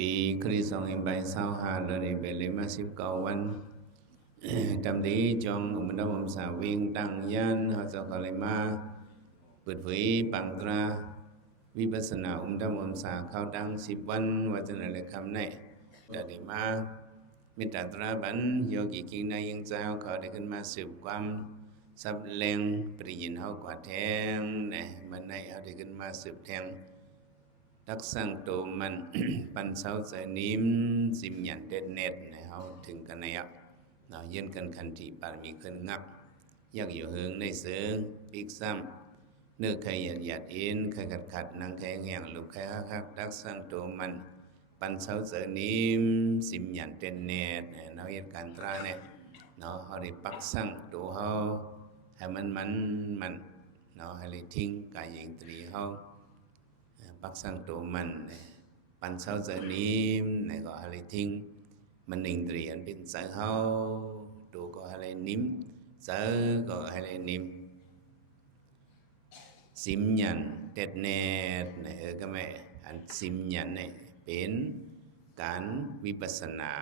ปีคริสต์ศักราช2555เลยเป็นเลยมา19 วันจำที่จองอุมดมสาวิงตั้งยันเขาจะก็เลยมาเปิดเผยปังตราวิปัสสนาอุมดมสาเข้าดัง10 วันว่าจะนั่นเลยคำนี้ได้มาเมตตาตราบันโยกิกิงในยังเจ้าเขาได้ขึ้นมาสืบความสับแรงปริยินเขากว่าแทงเนี่ยมันในเขาได้ขึ้นมาสืบแทงรักสร้างตัวมัน ปันเสาเสนิมสิมยันเด็ดเน็ตเนี่ยเขาถึงกันเนี่ยเนาะยืนกันคันที่ปานมีขึ้นงักอยากอยู่เฮืองในเสือปีกซ้ำเนื้อใครหยาดอินใครขัดนั่งใครแหงลูกใครฮักรักสร้างตัวมันปันเสาเสนิมสิมยันเด็ดเน็ตเนี่ยเนาะเหตุการณ์ตราเนี่ยเนาะเขาได้ปักสร้างตัวเขาให้มันเนาะให้เลยทิ้งกายหญิงตรีเขาปักสร้างตัวมันปันเสาเสนิมnày gọi là thiên mình định triện bên sở hậu đủ gọi là niệm sở gọi là niệm sim nhận đẹp nét này ở các mẹ anh sim nhận này bên cán vipassana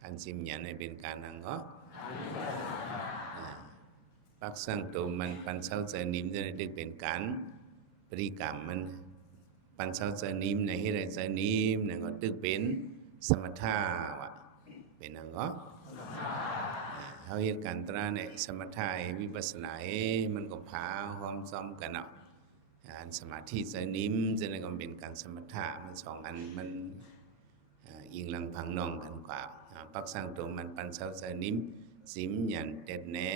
anh sim nhận này bên cán năng cóปักสร้างตัวมันปันเสาเสนิมจะได้ดึกเป็นการปริกรรมมันปันเสาเสนิมในให้ได้เสนิมนั่นก็ตึกเป็นสมถะวะเป็นนั่นก็เขาเหตุการณ์ตราเนี่ยสมถะวิปัสสนามันก็พาความซ้อมกันเนาะอันสมาธิเสนิมจะได้ก็เป็นการสมถะมันสองอันมันยิงลังพังนองกันกว่าปักสร้างตัวมันปันเสาเสนิมสิมยันเด็ดแน่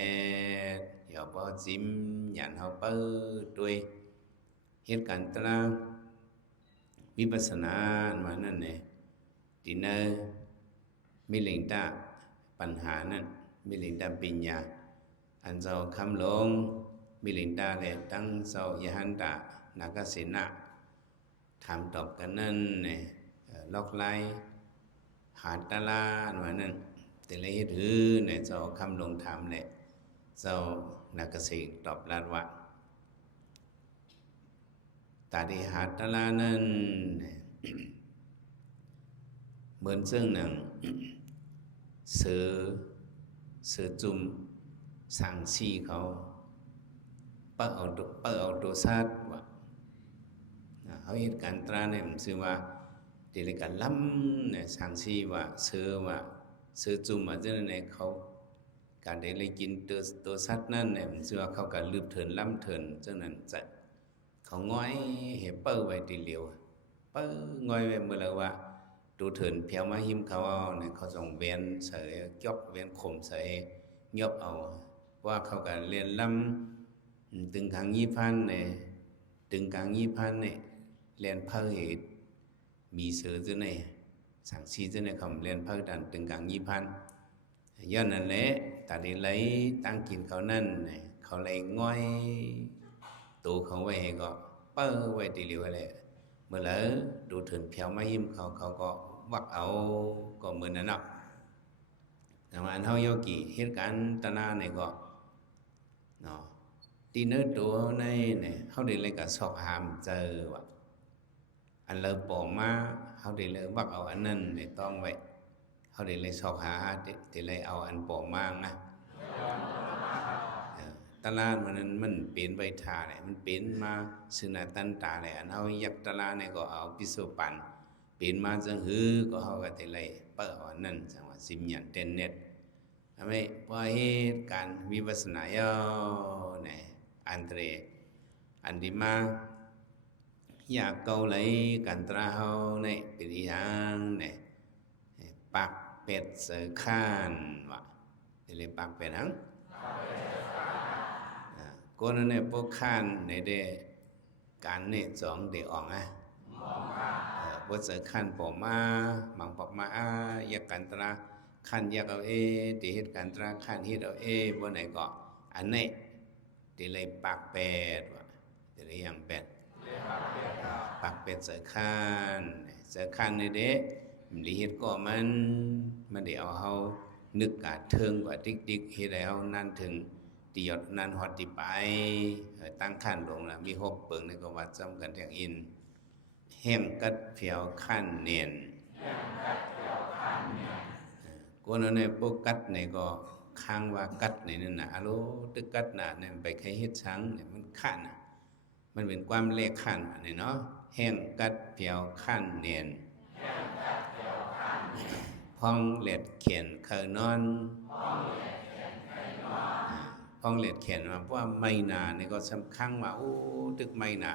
อย่าพอสิมยันเขาเปิดด้วยเหตุการณ์ตราวิปัสสนามานั่นเนี่ยที่นั่นมิลิงตาปัญหานั่นมิลิงตาปัญญาอันเจ้าคำลงมิลิงตาเลยตั้งเจ้ายหันตานักเสนาถามตอบกันนั่นเนี่ยล็อกไล่หาตาลาว่านั่นแต่ละเหตุเนี่ยเจ้าคำลงถามเนี่ยเจ้านักเสกตอบลาดว่าตาดีหาตาลานั่นเหมือนซึ่งหนังเสือจุ่มสั่งซีเขาเปิดเอาตัวซาดว่าเขาเหตุการณ์ตราเนี่ยมันชื่อว่าเดลิการล้ำเนี่ยสั่งซีว่าเสือจุ่มว่าเจ้าเนี่ยเขาการได้เลยกินตัวซาดนั่นเนี่ยมันชื่อว่าเขาการลืบเถินล้ำเถินเจ้านั้นจะเขาง่อยเห็บเปิ้ลไว้ทีเดียวเปิ้ลง่อยไว้เมื่อไรว่าดูเถินเพียวมาหิมเขาเอาเนี่ยเขาส่งเวียนใส่ยกเวียนข่มใส่ยบเอาว่าเขากันเรียนล้ำตึงขัง20,000เนี่ยตึงขัง20,000เนี่ยเรียนเพิ่มเหตุมีเสือจะเนี่ยสั่งซีจะเนี่ยเขาเรียนเพิ่มดันตึงขัง20,000ย้อนนั่นแหละแต่ได้เลยตั้งกินเขานั่นเนี่ยเขาเลยง่อยตัวเขาไว้ก็เปิ้ลไว้ทีเดียวเลยเมื่อแล้วดูถึงเพียวมาหิมเขาก็วักเอาก็เหมือนนั่นเนาะแต่ว่าอันเฮาโยกิเหตุการณ์ตนาเนี่ยก็เนาะที่เนื้อตัวในเนี่ยเฮาได้เลยก็สอบหามเจอว่าอันเลยปอมาเฮาได้เลยวักเอาอันนั้นได้ต้องไว้เฮาได้เลยสอบหาได้เลยเอาอันปอมานะตลาดมันเป็นใบทาเนี่ยมันเป็นมาสึนาตันตาเนี่ยอันเฮายักตลาดเนี่ยก็เอาปิโสปันเป็นมาจังหือก็เฮาก็ได้เลยเปิดอันนั้นจังว่าสิมยันเต็นเน็ตทำให้พอเหตุการวิปัสสนาย่อเนี่ยอันเตรอันที่มาอยากเกาเลยกันตราเฮาเนี่ยเป็นอย่างเนี่ยปักเป็ดเสือข้านว่ะเลยปักเป็ดหังก็นั่นเนี่ยพวกข้านในเดการเนี่ยสองเดออกนะพวกเสือข้านปอมามังปอกมาอยากกันตราข้านอยากเอาเดเหตุการตราข้านเฮ็ดเอาบนไหนก็อันนี้เดเลยปากเป็ดว่ะเดเลยอย่างเป็ดปากเป็ดเสือข้านในเดมันเฮ็ดก็มันเดี๋ยวเฮานึกกะเทิงกว่าติ๊กเฮ็ดแล้วนั่นถึงตียอดนันฮอดติไปตั้งขั้นลงแล้วมี6 เปิงในก็วัดจำกันอย่างอินแห้มกัดเพียวขั้นเนียน คนนั้นเนี่ยพวกกัดเนี่ยก็ค้างว่ากัดเนี่ยนั่นน่ะอโลตึกกัดน่ะเนี่ยไปใครเฮ็ดช้างเนี่ยมันขันน่ะมันเป็นความเลขขันเนี่ยเนาะแห้งกัดเปียวขันเนียนพองเล็ดเขียนเคยนอนพองเล็ดเขียนมาเพราะว่าไม่นาเนี่ยก็สำคัญว่าโอ้ตึกไม่นา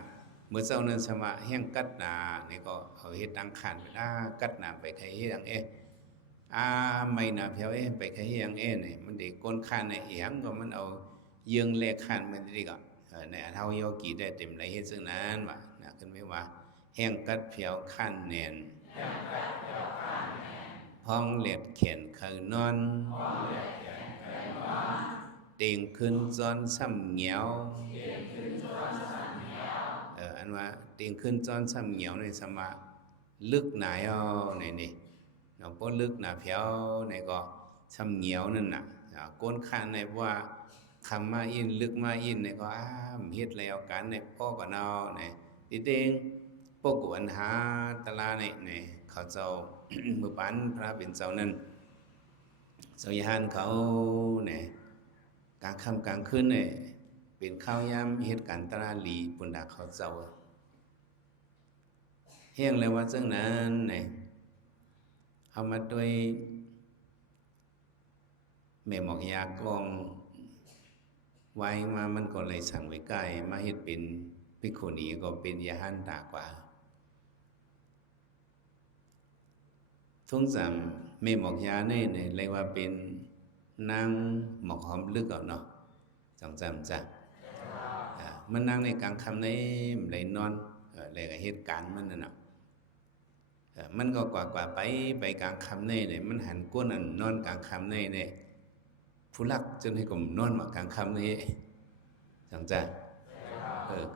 เมื่อเจ้านั้นสมาแห้งกัดนาเนี่ยก็เอาเฮ็ดดังขันไปกัดนาไปใครเฮ็ดดังไม่นาเพียวไปใครเฮ็ดดังเนี่ยมันเด็กก้นขันเนี่ยเอียงก็มันเอาเยืองเลขขันมันดีก็ในเท่าโยกีได้เต็มไรเฮ็ดซึ่งนั้นว่านะขึ้นไม่ว่าแห้งกัดเพียวขันเนียนห้องเล็ดเขียนเคยนอนเตียงขึ้นจอนซ้ำเหงียวอันว่าเตียงขึ้นจอนซ้ำเหงียวในสมาลึกหนาย่อในนี่เนาะพอลึกหนาเพียวในก็ซ้ำเหงียวนั่นน่ะก้นขันในว่าคำมาอินลึกมาอินในก็เฮ็ดแล้วกันในพ่อก็เนาในติเต็งพวกกวนหาตลาในเขาเจ้า มือปันพระเป็นเจ้านั้นเจ้าญาณเขาเนี่ยกลางค่ำกลางคืนเนี่ยเป็นข้าวยามเหตุการณ์ตลาดลีปุ่นดาเขาเจ้าเฮียงเลยว่าจังนั้นเนี่ยเอามาด้วยแม่หมอกยากลองไว้มามันก็เลยสั่งไว้ใกล้มาเฮ็ดเป็นภิกขุณีก็เป็นยาหันตากว่าทุ่งจำแม่หมอกยาเนี่ยเลยว่าเป็นนางหมอกหอมลึกเอาเนาะจำจ้ะมันนั่งในกลางค่ำในเลยนอนเลยกับเหตุการณ์มันน่ะมันก็กว่าไปกลางค่ำในเนี่ยมันหันก้นนอนกลางค่ำในเนี่ยผู้รักจนให้ผมนอนมากลางค่ำนี่จังจ้ะ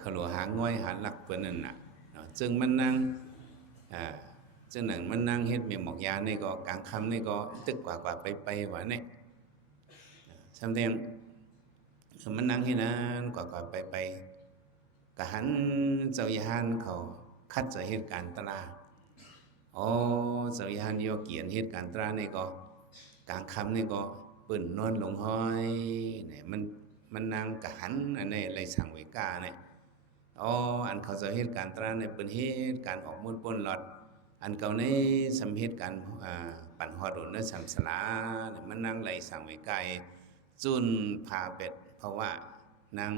ขลัวหาง่อยหาหลักเปิ้นนั่นน่ะจึงมันนั่งจึงหนังมันนั่งเฮ็ดเมียหมอกยานี่ก็กลางค่ำนี่ก็ตึกกว่าไปว่าเนี่ยสำเร็จมันนั่งที่นั้นกว่าไปกะหันเจ้าญาณเขาคัดจะเหตุการณ์ตราเจ้าญาณโยเกียนเหตุการณ์ตรานี่ก็กลางค่ำนี่ก็ปืนนอนลงห้อยเนี่ยมันนั่งกะหันอันนี้เลยสั่งไว้กาเนี่ยอันเขาจะเหตุการณ์ตราเนี่ยเป็นเหตุการณ์ออกมุ่นป้นหลอดอันเก่าในสำเหตุการณ์ปั่นหอดในสัมสลาเนี่ยมันนั่งเลยสั่งไว้ไกลจุนพาเป็ดเพราะว่านาง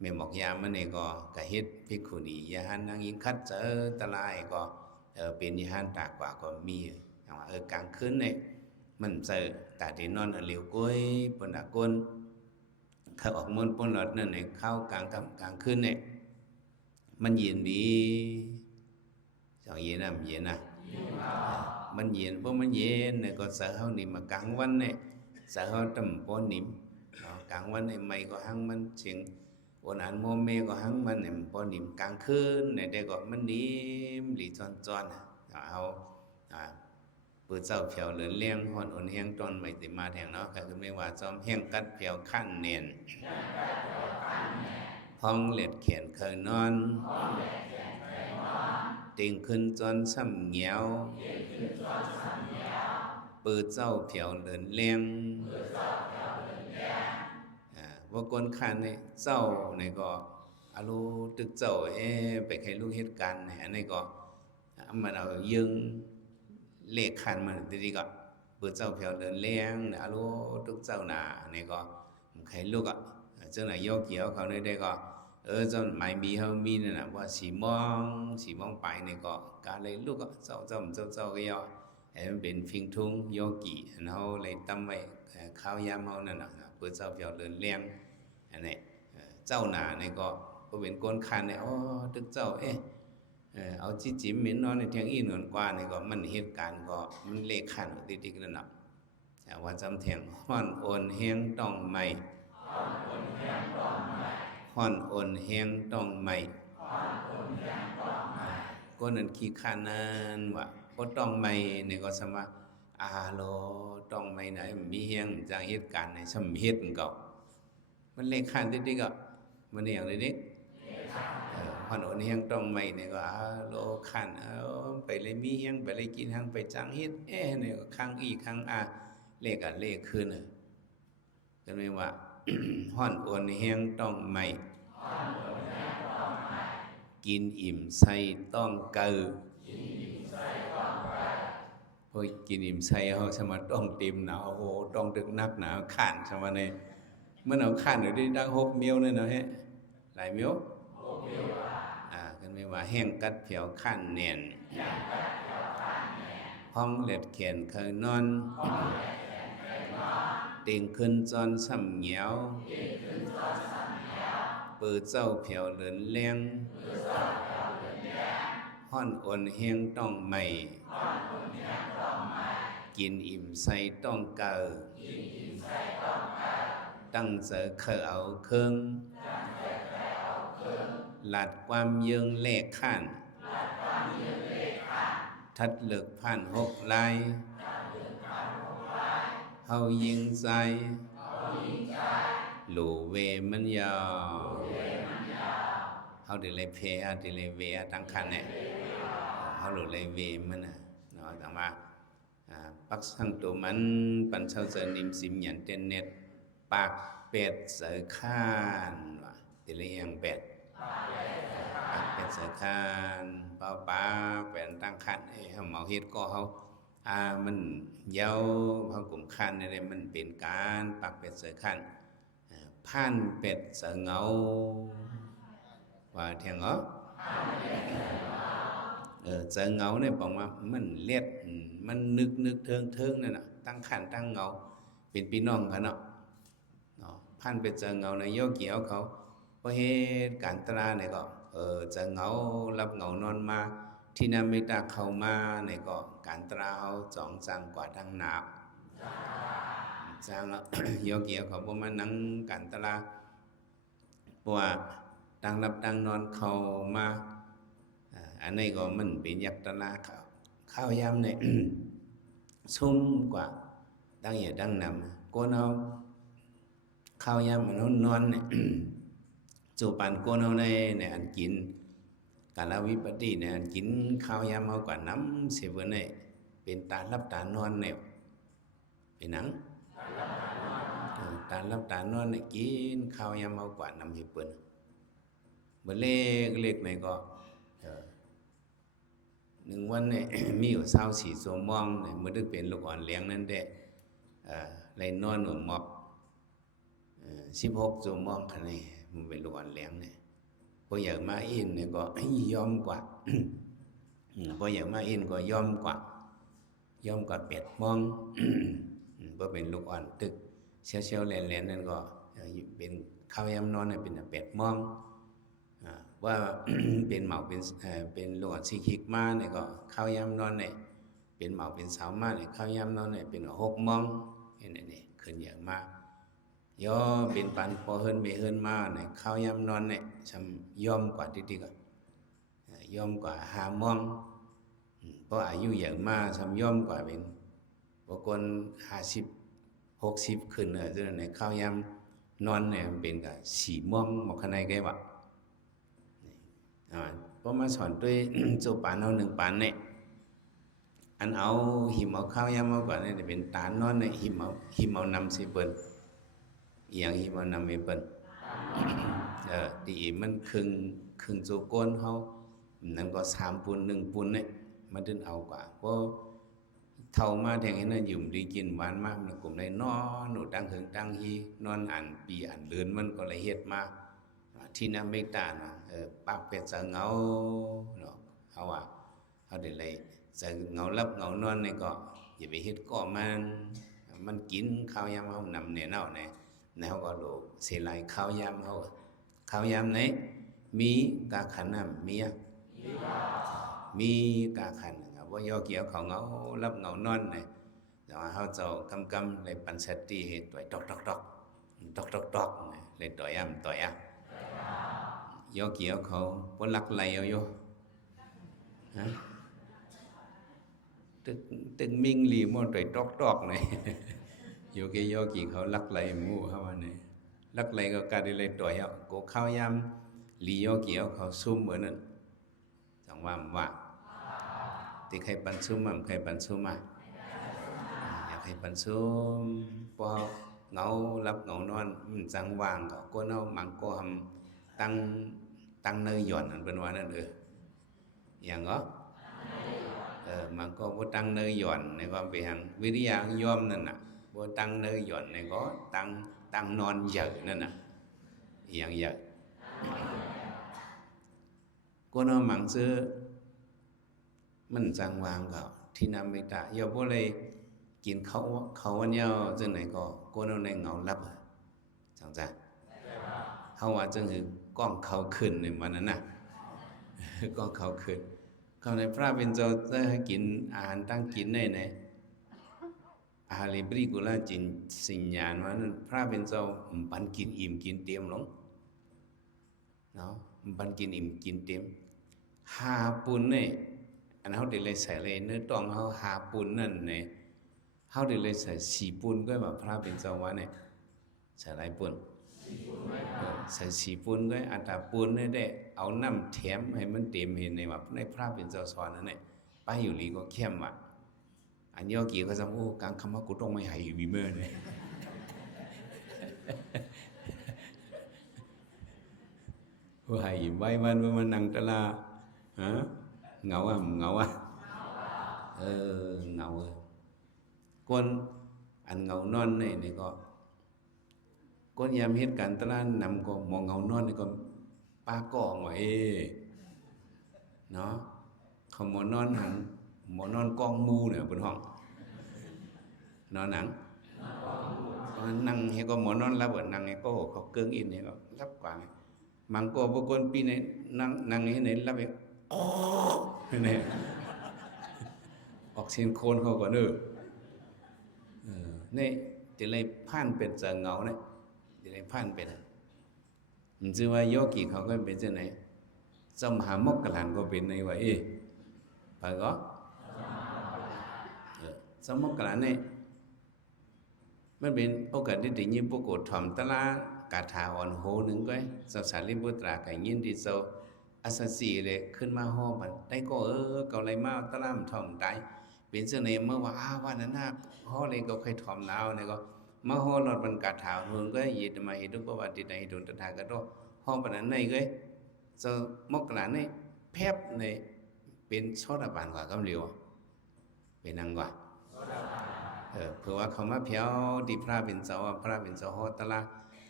แม่หมอกยามันนี่ก็กะเฮ็ดภิกขุณียาหันนางยิงคัดเจอตะลายก็เป็นยาหันตากว่าก็มีอย่างว่ากลางคืนเนี่ยมันเจอตาที่นอนเหลียวก้อยปนกลเขาออกมนปนหลอดนั่นเนี่ยเข้ากลางคืนเนี่ยมันเย็นดีจังเย็นนะมันเย็นนะมันเย็นเพราะมันเย็นเนี่ยก็sợเฮานี่มากลางวันเนี่ยsợเฮาตำป้อนนิ่มกลางวันเนี่ยไม่ก็หังมันเสียงวันอันโมเมก็หังมันเนี่ยป้อนนิ่มกลางคืนเนี่ยได้ก็มันนิ่มหลีจอนเอาเปิดเจ้าเผียวเหลือเลี้ยงหอนอ่อนแห้งตอนไม่ติมาแทงเนาะก็คือไม่ว่าจอมแห้งกัดเผียวขั้นเนียนห้องเล็ดเขียนเคยนอนติงขึ้นจนซ้ำเหงียวปืดเจ้าเผียวเหลือนเลี้ยงว่าก้นขันเนี่ยเจ้าเนี่ยก็อาลูตึกเจ้าไปใครลูกเหตุการณ์เนี่ยอันนี้ก็มันเอายึงเลขขันมันดีก็ปืดเจ้าเผียวเหลือนเลี้ยงเนี่ยอาลูตึกเจ้าหนาเนี่ยก็ใครลูกเจ้าไหนโยกเกี่ยวเขาได้ก็จนไม่มีเขามีนั่นนะว่าสีมองไปเนี่ยก็การเลยลูกเจ้าก็ย่อมันเป็นฟิงทุ่งโยกีเขาเลยตั้มไว้ข้าวยามเขานั่นนะเพื่อเจ้าเผียวเดินเลี้ยงอันนี้เจ้าหนาเนี่ยก็เป็นก้นคันเนี่ยตึกเจ้าเอาจิ้มเหม็นนอนในเทียงอีนวนกว่าเนี่ยก็มันเหตุการณ์ก็มันเลขขันติดๆนั่นแหละแต่ว่าจำเทียงห้อนโอนเฮียงต้องไม่ห้อนโอนเฮียงต้องไม่ก็นั่นขี้ขันนั่นว่าก็ต้องไม่เนี่ยก็สมาโลต้องไม่ไหนมีเฮียงจากเหตุการณ์ในสมเหตุก็มันเลขขันติดๆก็มันอย่างนี้ห้ อนโอนเฮียงต้องไม่เนี่ยก็โลขันไปเลยมีเฮียงไปเลยกินหังไปจังเฮ็ดเนี่ยก็ข้างอีข้างเลขเลขขึ้นก็ไม่ว่าฮ้อนโอนเฮียงต้องไม่กินอิ่มใส่ต้องเกิดพอกินอิ่มใส่เขาสมาต้องเต็มหนาวโอ้ต้องดึกนักหนาวขันสมาเนี่ยเมื่อหนาวขันอยู่ได้ดัง6 เมียวเนี่ยนะฮะหลายเมียวกันไม่ว่าแห้งกัดเผียวขันเนียนห้องเล็ดเขียนเคยนอนติงขึ้นจอนซ้ำเหงียวปือเจ้าเผียวเหลือนเลี้ยงฮ้อนอ่อนเฮียงต้องไม่กินอิ่มใส่ต้องเก่าตั้งเสือเคยเอาเครื่องหลัดความยืงเลขขันทัดเลือกผ่าน6 ลายเฮายิงใจหลูเวมันยาวเฮาได้เลยเพฮาได้เลยเวตั้งคันเนี่ยเฮาหลูเลยเวมันน่ะเนาะแต่ว่าปักสังตัวมันปันเช้าเจอนิมสิมหยันเต้นเน็ตปากเป็ดเสือข้านว่าได้เลยยังเป็ดปากเป็ดเสือข้านเป้าป้าแป่นตั้งคันเฮาเมาเฮ็ดก็เฮามันเยาเฮากลุ่มคันนี่มันเป็นการปากเป็ดเสือคันผ่านเป็ดเสือเงาว่าเถียงเหรอเสือเงาเนี่ยบอกว่ามันเลียดมันนึกเทิงนั่นน่ะตั้งขันตั้งเงาเป็นพี่น้องกันเนาะผ่านเป็ดเสือเงาในโยเกี่ยวเขาพอเหตุการตราเนี่ยก็เสือเงารับเงานอนมาที่นั่นไม่ตาเข้ามาเนี่ยก็การตราเอาจองจังกว่าทั้งหนาบจังแล้วโยเกี่ยวเขาบ่มานั่งการตราเพราะว่าตั้งรับตั้งนอนเข้ามาอันนี้ก็มันเป็นยักษ์ตนาข้าวยำเนี่ย ซุ่มกว่าดังอย่างดังนำก้นเอาข้าวยำมันนอนเนี่ย จูปันก้นเอาในอันกินกาลวิปติในอันกินข้าวยำเอากว่าน้ำเสวะเนี่ยเป็นตาลับตานอนเนี่ยเป็นหนังตาลับตานอนเนี่ยกินข้าวยำเอากว่าน้ำเห็บเปิ้นเมื่อเล็กเนี่ยก็1 วันเนี่ย มีอยู่24 ชั่วโมงเนี่ยมันได้เป็นลูกอ่อนเลี้ยงนั่นแหละเลยนอนหนุนหมอบ16 ชั่วโมงคันนี้มันเป็นลูกอ่อนเลี้ยงเนี่ยพออยากมาอินเนี่ยก็ยอมกว่า พออยากมาอินก็ยอมกว่า8 โมง พอเป็นลูกอ่อนตึกเชี่ยวๆแหลนๆนั่นก็เป็นข้าวยามนอนเนี่ยเป็น8 โมงว่า เป็นเหมาเป็นหลวงสิคิกมาเนี่ยก็ข้าวยามนอนเนี่ยเป็นเหมาเป็นสาวมาเนี่ยข้าวยามนอนเนี่ยเป็น6 โมงเห็นนี่ขึ้นเยอะมากย่อเป็นปันพอเฮินไม่เฮินมาเนี่ยข้าวยามนอนเนี่ยชำย่อมกว่าที่ก็ย่อมกว่า5 โมงเพราะอายุเยอะมากชำย่อมกว่าเป็นบางคน50 60ขึ้นจนในข้าวยามนอนเนี่ยเป็นกับ4 โมงหมดขนาดไงวะเพราะมาสอนด้วย โจปานเอา1 ปานเนี่ยอันเอาหิมเอาข้าวยามเอาก่อนเนี่ยเป็นตานอนเนี่ยหิมเอานำสิเปิ้นอย่างหิมเอานำให้เปิ้นดีมันครึ่งโจก้นเฮานั่นก็3 ปุน1 ปุนเนี่ยมันดึงเอากว่าเพราะเท่ามาแทงให้นั่นยุ่มดีกินหวานมากมันกลุ่มได้นอนหนูตั้งหึงตั้งฮีนอนอ่านปีอ่านเดือนมันก็เลยเฮ็ดมาที่นั่นไม่ตานะปากเป็ดเสือเงาเนาะเขาว่าเขาได้เลยเสือเงาลับเงานอนนี่ก็อย่าไปเฮ็ดก็มันกินข้าวยามเฮานำเนี่ยเนาะเนี่ยเขาก็รู้เสียหลายข้าวยามเฮาข้าวยามไหนมีกาขันน้ำมีกาขันว่าย่อเกี่ยวเขาเงาลับเงานอนเนี่ยแต่ว่าเขาเจ้ากำเลยปันสติเฮ็ดต่อยตอกเลยต่อยย่อเกี่ยวเขาพวกลักไหลเอาอยู่ตึงมิงลีมอต่อยตอกเลยอยู่กี่ย่อกี่เขาลักไหลมู่เขาว่าเนี่ยลักไหลก็การได้เลยต่อยเอาโกข้าวยำ ลีโยเกี่ยวเขาซุ่มเหมือนนั้นจังว่าที่ใครปันซุ่มมั่งใครปันซุ่มมาอยากให้ปันซุ่มพอเหงารับเหงานอนจังว่างก็เนามังก็ทำตั้งเนยหย่อนเป็นว่านั่นอย่างก็มันก็บ่ตั้งเนยหย่อนในความเป็นหังวิริยะยอมนั่นน่ะบ่ตั้งเนยหย่อนในก็ตั้งนอนเหยอะนั่นน่ะอย่างเหยอะก็เนามังซื้อมันจังวางก็ที่นำไม่ตาอย่าบ่เลยกินเขาวันยาวจังไหนก็เนาในเหงาลับจังจ้ะเฮาว่าจังหือกล้องเขาขึ้นในมันนั้นน่ะกล้องเขาขึ้นเขาในพระเป็นเจ้าจะให้กินอาหารตั้งกินได้ไหนอาหารบริกุลาจินสิญญาณว่านั้นพระเป็นเจ้าปันกินอิ่มกินเต็มหลงเนาะปันกินอิ่มกินเต็มหาปุนเนี่ยอันเขาได้เลยใส่เลยเนื้อตองเขาหาปุนนั่นเนี่ยเขาได้เลยใส่สีปุนก็แบบพระเป็นเจ้าว่าเนี่ยใส่หลายปุนใส่สีปุนก็อัตราปุนเนี่ยได้เอาน้ำแถมให้มันเต็มเห็นในว่าในพระเป็นเจ้าสอนนั่นเนี่ยไปอยู่ลีก็เข้มว่ะอันยอกี่ก็จะโอ้กลางคำว่ากูต้องไม่ให้วิเมอร์เนี่ยว่าให้ไว้วันมันนั่งตะลาฮะเหงาอ่ะเหงาคนอันเหงานอนนี่ก็คนยามเหตุการณ์ตะลานำก็มองเหงานอนนี่ก็ป้าก่องว่าเนาะเขาหมอนอนหังหมอนอนกองมูเนี่ยบนห้องนอนหนังนั่งให้ก็หมอนอนรับนั่งให้ก็เขาเกิงอินให้ก็รับกว่ามังก็บางคนปีไหนนั่งให้ไหนรับไปโอ้เนี่ยออกเสียงโคนเขาก็เด้อนี่จะเลยผ่านเป็นจะเหงาเนี่ยจะเลยผ่านเป็นมันชื่อว่าโยกีเขาก็เป็นเจ้าไหนจำหามกกลานก็เป็นในว่าไปก็สมกลานเนี่ยมันเป็นโอกาสที่จะยินปกฏถ่อมตะลากาถาอ่อนโหหนึ่งก็สับสาริบุตราไก่ยินดีโซอาศัสีเลยขึ้นมาห้อมันได้ก็เกาไรมาตะลามถ่อมตายเป็นเสน่ห์เมื่อว่าวันนั้นห้อเลยก็เคยถ่อมนาวเนี่ยก็มาห้อหลอดมันกาถาหงก็ยิดมาหิดุประวัติในหิดุตถาก็ต้องห้อปนั้นในก็สมกลานเนี่ยแพบในเป็นโซดาบานกว่ากำเร็วเป็นนังกว่าเผื่อว่าเขามาเพียวดีพระเป็นเจ้าพระเป็นเจ้าโหตละ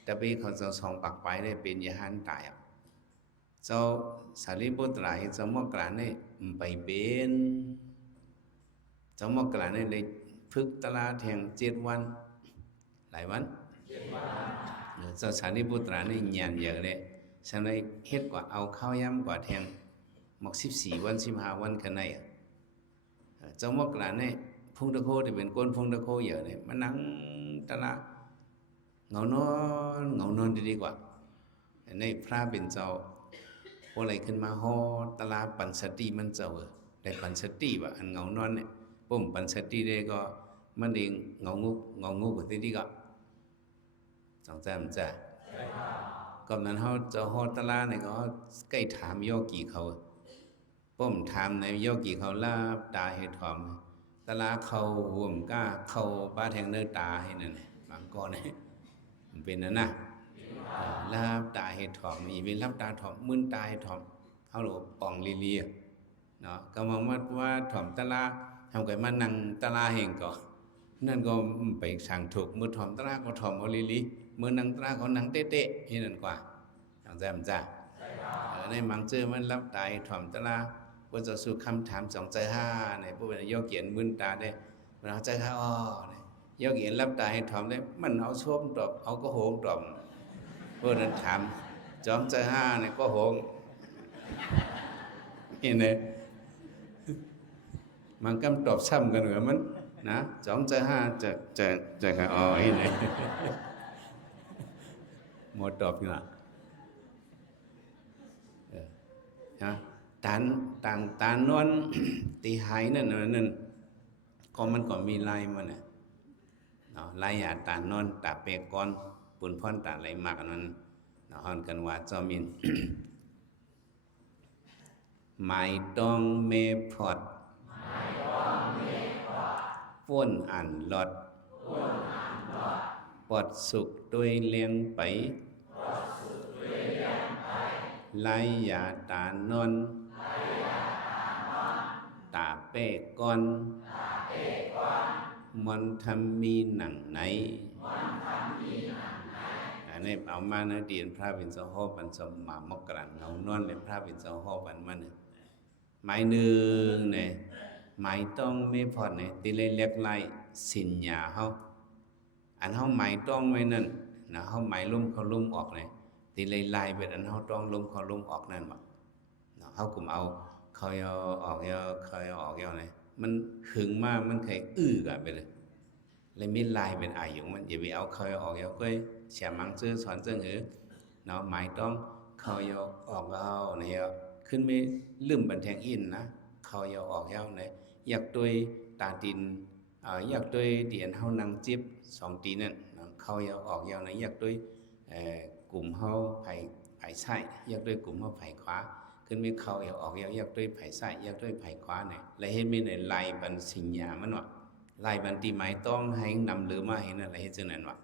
แต่ไปเขาจะส่องปากไปได้เป็นยหันตายเจ้าสารีบุตรายเจ้ามกลานเนี่ยไปเป็นเจ้ามกลานเนี่ยเลยพึกตละแทง7 วันหลายวันเจ้าสารีบุตรเนี่ยหยาดเยอะเลยฉันเลยเฮ็ดกว่าเอาข้าวย้ำกว่าแทงหมก14 วัน15 วันกันไหนเจ้ามกลานเนี่ยพงตะโคที่เป็นก้นพงตะโคเยอะเนี่ยมานั่งตะละเหงานอนดีกว่าในพระเป็นเจ้าพออะไรขึ้นมาฮอตะละปัญสติมันเจ้าได้ปัญสติว่าอันเหงานอนเนี่ยปุ่มปัญสติได้ก็มันเองเหงางูกว่าที่นี่ก็สองใจมันจะก่อนนั้นเขาเจ้าฮอตะละเนี่ยก็ใกล้ถามโยกีเขาปุ่มถามในโยกีเขาลาบตาให้ถอมตะลาเขาห่วมก้าเขาป้าแทงเนื้อตาให้นั่นบางก้อนเนี่ยมันเป็นนั่นนะลาบตาให้ถ่อมอีเป็นลาบตาถ่อมมึนตาให้ถ่อมเขาหลบป่องลีเนาะก็มองว่าถ่อมตะลาทำไก่มานั่งตะลาเฮงก่อนนั่นก็ไปสั่งถูกมือถ่อมตะลาก็ถ่อมเอาลีมือนั่งตะลาก็นั่งเตะให้นั่นกว่าอย่างใจมันจ้าในมังเจอมันลาบตาให้ถ่อมตะลาว่าจะสู่คำถาม2 ใจ 5เนี่ยผู้เป็นโยเกียนมึนตาได้มันเอาใจ5เนี่ยโยเกียนรับตาให้ถอมได้มันเอาส้มตอบเอาก็โหงตอบเพราะนั้นถาม2 ใจ 5เนี่ยก็โหงเห็นไหมมันกำตอบซ้ำกันเหรอมันนะ2 ใจ 5จะเห็นไหมหมดตอบนี่ล่ะนะต่างนวลตีหายนั่นก็มันก็มีลายมันน่ะเนาะลายหยาตานอนตาเปกอนปุ่นพ่อนตาไหลมากนั้นเนาะฮอนกันว่าจอมิน หมายต้องเมพอดฟ้วนอ่านหลอดปอดสุขด้วยเลี้ยงไปไล่ยาตานอนตาเป้ก้อนมันทำมีหนังไหนอันนี้เอามานะเดียนพระวินเจ้าห้อบันสมมามกรันเอานอนเป็นพระวินเจ้าห้อบันมันหมายหนึ่งเนี่ยหมายต้องไม่พอเนี่ยตีเลยเรียกไล่สินยาเขาอันเขาหมายต้องไว้นั่นนะเขาหมายลุ่มเขาลุ่มออกเนี่ยตีเลยไล่เป็นอันเขาต้องลุ่มเขาลุ่มออกนั่นบ่เขากลุ่มเอาเขาเอาออกเอาเขาเอาออกเอาเนี่ยมันหึงมากมันเคยกันไปเลยเลยไม่ไล่เป็นอายุมันอย่าไปเอาเขาเอาออกเอาก็เสียมังซื้อสอนเจ้าหือเนาะหมายต้องเขาเอาออกเอาเนี่ยขึ้นไม่ลืมบันแทงอินนะเขาเอาออกเอาเนี่ยอยากด้วยตาดินอยากด้วยเดียนเฮานังจิบ2 ตีนั่นเขาเอาออกเอาเนี่ยอยากด้วยกลุ่มเฮาไผ่ใส่อยากด้วยกลุ่มเฮาไผ่ขวาขึ้นไม่เขาเอาออกเอาอยากด้วยไผ่ใส่อยากด้วยไผ่ขวาเนี่ยแล้วเฮ็ดไม่ได้ไล่บันสิญญามันว่าไล่บันตีหมายต้องให้นำหรือมาให้นั่นอะไรเฮ็ดจังนั้นว่า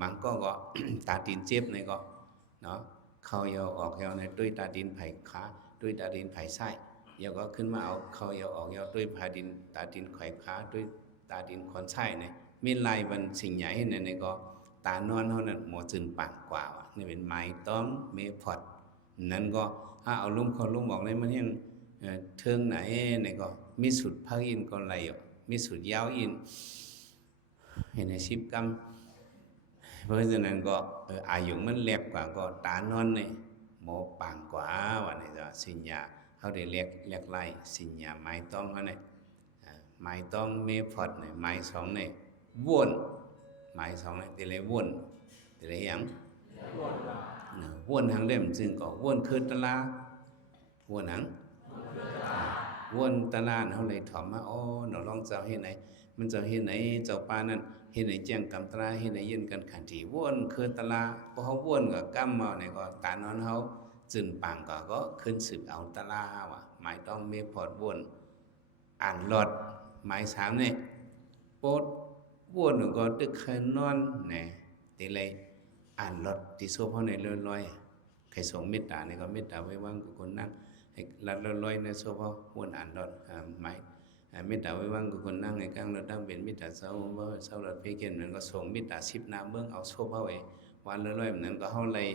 มังก็ ตาดินเจ็บเนี่ยก็เนาะเขาเอาออกเอาเนี่ยด้วยตาดินไผ่ขาด้วยตาดินไผ่ใส่เดี๋ยวก็ขึ้นมาเอาเขาเอาออกเอาด้วยตาดินไข่ขาด้วยตาดินคอนใส่เนี่ยมีลายบันสิ่งใหญ่ให้เนี่ยก็ตานอนเท่านั้นหมอจึงปากกว่านี่เป็นไม้ต้องเมพอดนั้นก็ถ้าเอาลุ่มเขาลุ่มออกเลยมันยังเทิงไหนเนี่ยก็มีสุดพักอินก็ไรอ่ะมีสุดยาวอินเห็นใน10 กรัมเพราะฉะนั้นก็อายุมันเล็กกว่าก็ตานอนเนี่ยหมอปางกว่าวันนี้จะสิญญาเขาได้เรียกไล่สิญญาไม้ต้องเขาเนี่ยไม้ต้องเมพอดเนี่ยไม้2เนี่ยวนไม้2เนี่ยตีเลยวนตีเลยยังวนทางเล่มจึงก็วนคือตะลาวนหางวนตะลาเขาเลยถอมมาอ๋อหนูลองเจ้าเฮ็ดไหนมันเจ้าเฮ็ดไหนเจ้าป้านั่นเฮ็ดไหนแจ้งกำตราเฮ็ดไหนยืนกันขันทีวนคือตะลาพอเขาวนก็กำมาเนี่ยก็ตานอนเขาจึงปังก็ขึ้นสืบเอาตะลาว่ะหมายต้องเมพอดวนอ่านหลอดหมาย3เนี่ยโปดวนก็ตึกเคยนอนเนี่ยตีเลยอ่านหลอดที่โซเพาะในลอยๆใครส่งเมตตาเนี่ยก็เมตตาไว้ว่างกับคนนั่งให้ลัดลอยๆในโซเพาะวนอ่านหลอดหมายเมตตาไว้ว่างกับคนนั่งในกลางเราตั้งเป็นเมตตาเศร้าว่าเศร้าหลอดเพียงแค่นั้นก็ส่งเมตตา10 น้ำเบื้องเอาโซเพาะไว้วันลอยๆนั้นก็เฮาเลย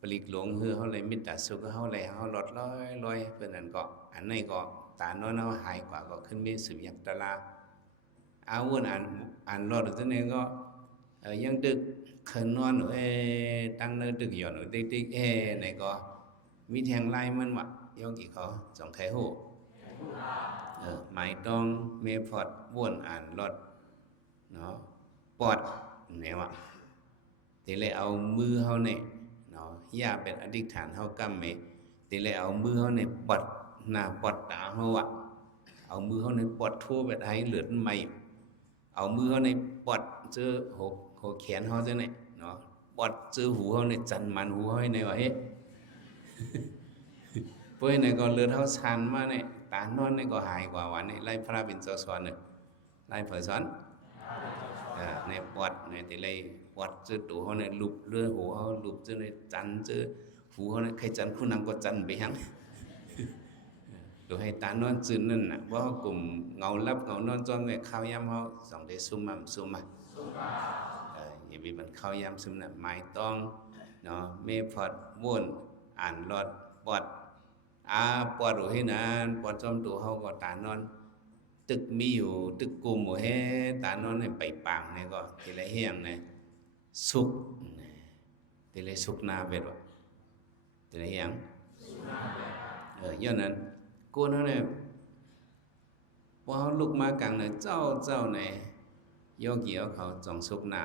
ปลีกหลงคือเฮาเลยเมตตาสุขก็เฮาเลยเฮาหลอดลอยเพื่อนนั้นก็อันนี้ก็ตานอนเฮาหายกว่าก็ขึ้นมีสืบยักตะลาอาวนอ่านรอดตัวนี้ก็ยังดึกคืนนอนตั้งเนื้อดึกหย่อนติ๊กไหนก็มีแทงไล่มันวะยกกี่เขาสองไข่หูหมายต้องเมพอดวนอ่านรอดเนาะปอดเนี่ยวะทีเลยเอามือเขาเนี่ยเนาะย่าเป็นอธิษฐานเขากำเมทีเลยเอามือเขาเนี่ยปอดหน้าปอดตาเขาวะเอามือเขาเนี่ยปอดทั่วแบบให้เหลือดไม่เอามือเขาในปอดเจอหัวแขนเขาเจอเนี่ยเนาะปอดเจอหูเขาเนี่ยจันมันหูเขาในว่าเฮ้เพื่อในก็เลือดเขาชันมาเนี่ยตานอนในก็หายกว่าวันนี้ไล่พระบินเจ้าสอนเนี่ยไล่เผยสอนในปอดในตีเลยปอดเจอตัวเขาเนี่ยลุบเลือดหูเขาลุบเจอในจันเจอหูเขาเนี่ยใครจันคุณนางก็จันไปยังดูให้ตานอนจืนนั่นน่ะเพราะกลุ่มเงาลับเงานอนจอมเนี่ยข้าวยำเขาสองเดซุ่มมาอย่าไปมันข้าวยำซุ่มน่ะไม้ต้องเนาะเมพอดวนอ่านรอดปอดปอดให้นานปอดจอมตัวเขาก็ตานอนตึกมีอยู่ตึกกลุ่มหัวเฮตานอนเนี่ยไปปังเนี่ยก็ทีละเฮียงเนี่ยสุกทีละสุกนาเบ็ดวะทีละเฮียงย้อนนั้นกูนั่นเนี่ยพอเขาลุกมากลางเนี่ยเจ้าเนี่ยโยกีเขาจองสุกหนา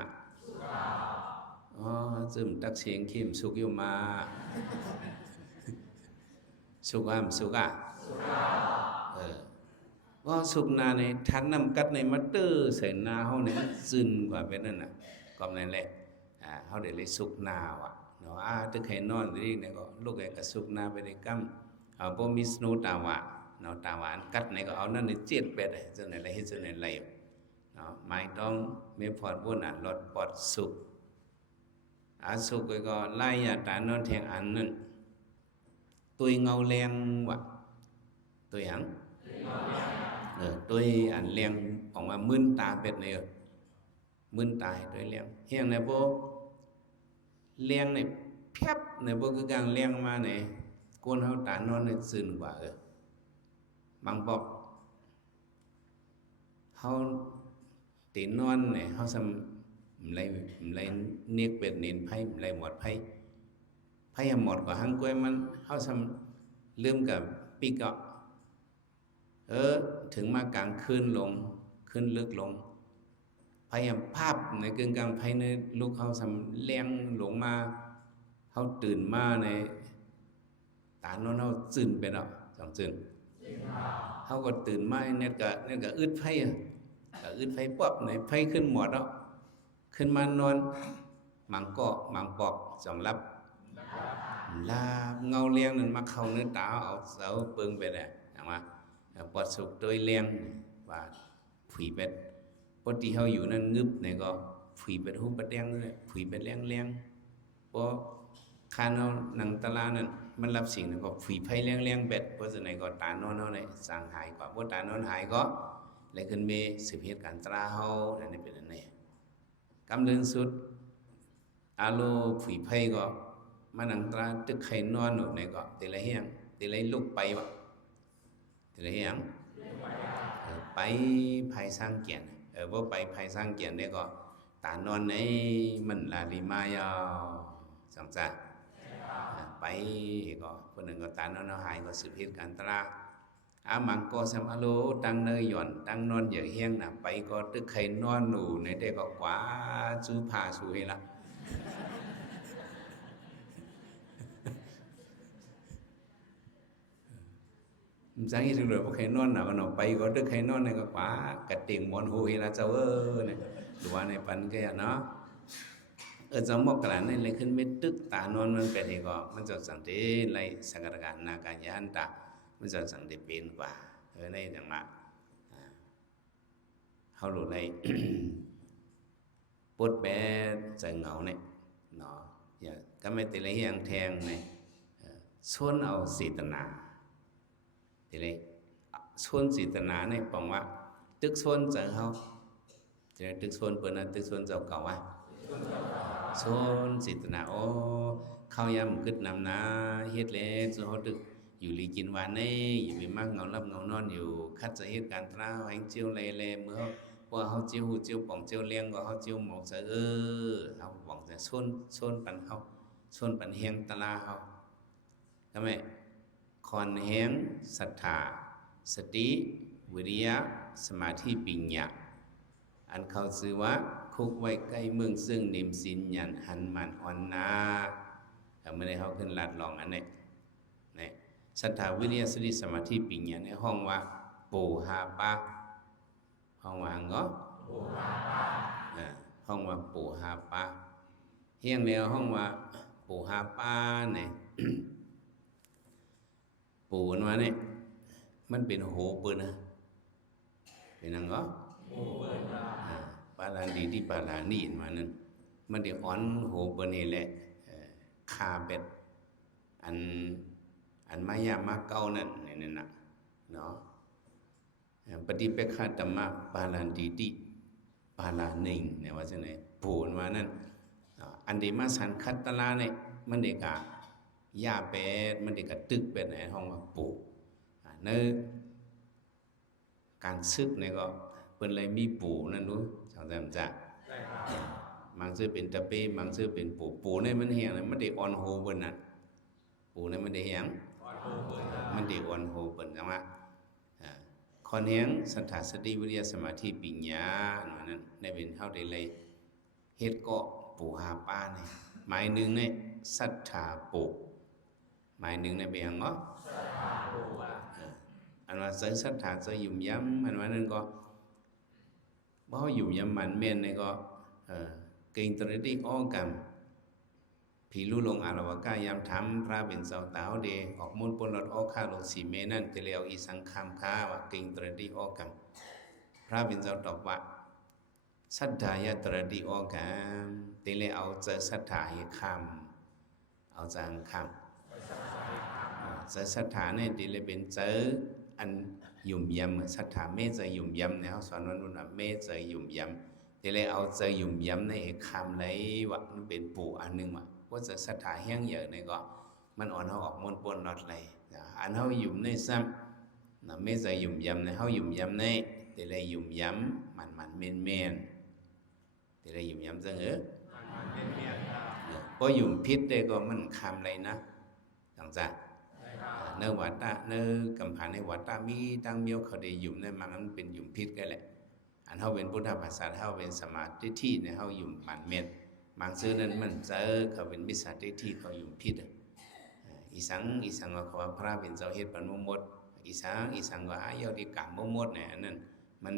ซึมตักเสียงเข้มสุกอยู่มาสุกสุกว่าสุกนาในทันนำกัดในมัตเตอร์ใส่นาเขาเนี่ยซึนกว่าเป็นนั่นน่ะก็นั่นแหละเขาเดี๋ยวเลยสุกนาวะเนาะตึกให้นอนที่นี่ก็ลูกไอ้กับสุกนาไปได้กั้ม บ่มีสนูตาวะเนาะตาวะอันกัดในก็เอานั่นนี่เจ็ดเป็ดจังไหนละเฮ็ดจังไหนไหลเนาะหมายต้องมีพอดวุ่นลดปอดสุขอาสุขก็ไล่ยาตานอนแทงอันนั้นตุยเงาแรงวะตุยหยังตุยอันแรงของว่ามึนตาเป็ดนี่มึนตายตุยแรงเฮียงในบ่แรงในเพียบในบ่คือกลางแรงมาในกวนเฮาตานอนในซึนกว่าบางบอกเฮาตีนอนเนี่ยเฮาซำไรเนียกเป็ดเนินไผไรหมดไผหมดกว่าหังกล้วยมันเฮาซำลืมกับปีกะถึงมากลางคืนลงขึ้นลึกลงพยายามภาพในกึ่งกลางภายในลูกเฮาซำแรงหลงมาเฮาตื่นมาในตานอนเฮาตื่นไปเนาะจังตื่นเฮาก็ตื่นมาเนี่ยก็อึดไผก็อึดไผป๊อบในไผขึ้นหมดเนาะขึ้นมานอนมังปอกสำรับลาเงาเลี้ยงนั่นมาเข้าเนื้อตาเอาเสาเปิงไปแหละจังว่าปอดสุกโดยเลี้ยงว่าผุยเป็ดปกติเฮาอยู่นั่นงึบเนี่ยก็ผุยเป็ดหูเป็ดแดงเลยผุยเป็ดแรงเพราะคานเอาหนังตะลานั่นมันรับสิ่งนั้นก็ผุยไผแรงเป็ดเพราะฉะนั้นก็ตานอนเฮาเนี่ยสร้างหายกว่าบ่ตานอนหายก็เลยขึ้นเมสืบเหตุการณ์ตราเฮาอันนี้เป็นอันนี้กำเนิดสุดอาโลผุยไผก็มานังตราตึกไข่นอนหนูเนี่ยก็แต่ละเฮียงแต่ละลุกไปวะแต่ละเฮียงไปภายสร้างเกียรติว่าไปภายสร้างเกียรติเนี่ยก็ตานอนในมันลาลิมายาสังจ้าไปก็คนหนึ่งก็ตานอนหายก็สืบเหตุการณ์ตราอามังก็สมอโลตั้งเนยหย่อนตั้งนอนเหยื่อเฮียงน่ะไปก็ตึกไข่นอนหนูในได้ก็กว่าจูพาสูให้ละsáng khi rồi có khai non nào nó bay có được khai non này có quá cả tiền món hôi là cháu này đùa này bắn cái nó ở trong một cái này lấyขึ้นเม็ดตึกตานอนมันเป็นอีกก็มันจะสังเกตไล่สังกัดการนาการยันตามันจะสังเกตเป็นกว่าในจังหวะเขาหลุดในปวดแปะใจเหงาเนี่ยเนาะอย่าก็ไม่ติดอะไรอย่างแทงเนี่ยส่วนเอาสีตนาทีนี้ส่วนจิตนาเนี่ยบอกว่าตึกส่วนเจอเขาทีนี้ตึกส่วนเปิดนะตึกส่วนเจ้าเก่าว่าส่วนจิตนาโอ้เข้ายามกึดนำนาเฮ็ดเลยจะเขาตึกอยู่ลีกินวันนี่อยู่ไปมากเงาลับเงานอนอยู่คัดจะเหตุการณ์ตราแห่งเจียวเลยเมื่อว่าเขาเจียวหูเจียวป่องเจียวเลี้ยงก็เขาเจียวหมอกจะเขาป่องจะส่วนปันเขาส่วนปันเฮียงตลาเขาทำไมคอนแห้งศรัทธาสติวิริยะสมาธิปัญญาอันเขาซื้อว่าคุกไว้ใกล้เมืองซึ่งนิมสินยันหันมันอ่อนนาเมื่อได้เขาขึ้นลาดลองอันนี้นี่ศรัทธาวิริยะสติสมาธิปัญญาในห้องว่าปูหาปาห้องว่าเงาะปูหาปาห้องว่าปูหาปาเฮียงเดียวห้องว่าปูหาปาเนี่ยปูนมาเนี่ยมันเป็นโหปืนนะเป็นนังก็ปาลาดีที่ปาลานีมานั่นมันเดี๋ยวอ่อนโหปืนนี่แหละคาเป็ดอันมายามาเก้านั่นนี่น่ะเนาะปฏิเปกขาตมะปาลาดีที่ปาลาหนึ่งเนี่ยว่าจะไหนปูนมานั่นอันเดมาสันคัตตลาเนี่ยมันเด็กยาเป็ดมันเด็กกระตึกเป็ดในห้องว่าปูในการซึกเนี่ยก็เป็นอะไรมีปูนั่นรู้จังจำจ้ะบางชื่อเป็นตะเป้บางชื่อเป็นปูเนี่ยมันเหี่ยงมันเด็กอ่อนโหบนนั่นปูเนี่ยมันเด็กเหี่ยงมันเด็กอ่อนโหบนจังว่าคอนเหี่ยงศรัทธาสติวิริยะสมาธิปัญญานั่นได้เป็นเท่าใดเลยเฮ็ดเกาะปูหาป้าเนี่ยหมายหนึ่งเนี่ยศรัทธาปูหมายหนึ่งในเบียงก็อันว่าใส่ศรัทธาใส่ยุ่มย้ำอันว่านั่นก็เพราะยุ่มย้ำมันเมียนในก็เก่งตระดิอ้อกรรมเ ผีรู้ลงอารวากายามถามพระเป็นเจ้าตาวเดออกมุนปนรถออกข้าลงสีเมนั่นเตลียวอีสังคามค้าว่าเก่งตรดีออกกันพระเป็นเจ้าตอบว่าสัทธายตรดีออกกันเตลีเอาเจอสัทธาให้คำเอาจางคำเจอสัทธาเนี่ยเตลีเป็นเจออันยุ่มยำสัทธาเมเจอยุ่มยำเนี่ยเขาสอนว่านุ่นเมเจอยุ่มยำเตลีเอาเจอยุ่มยำในคำเลยว่ามันเป็นปู่อันหนึ่งว่าว่าจะสัทธาแห้งเยอะเนี่ยก็มันอ่อนเขาออกมนปนนอดเลยอันเขายุ่มในซ้ำนะไม่ใช่ยุ่มยำในเขายุ่มยำในแต่เลยยุ่มยำมันเมนแต่เลยยุ่มยำจังพอยุ่มพิษได้ก็มันคำเลยนะจังจ้ะเนื้อวัตตะเนื้อกำพันในวัตตะมีตั้งเมียวเขาได้ยุ่มในมันเป็นยุ่มพิษกันแหละอันเขาเป็นพุทธภาษาเขาเป็นสมาธิที่ในเขายุ่มมันเมนบางซื้อนั้นมันเจอเขาเป็นมิจฉาทิฏฐิเขายุ่มพิษอีสังว่าเขาว่าพระเป็นเจ้าเฮ็ดปันมุมดอีสังว่าเยาดีกรรมมุมดเนี่ยนั่นมัน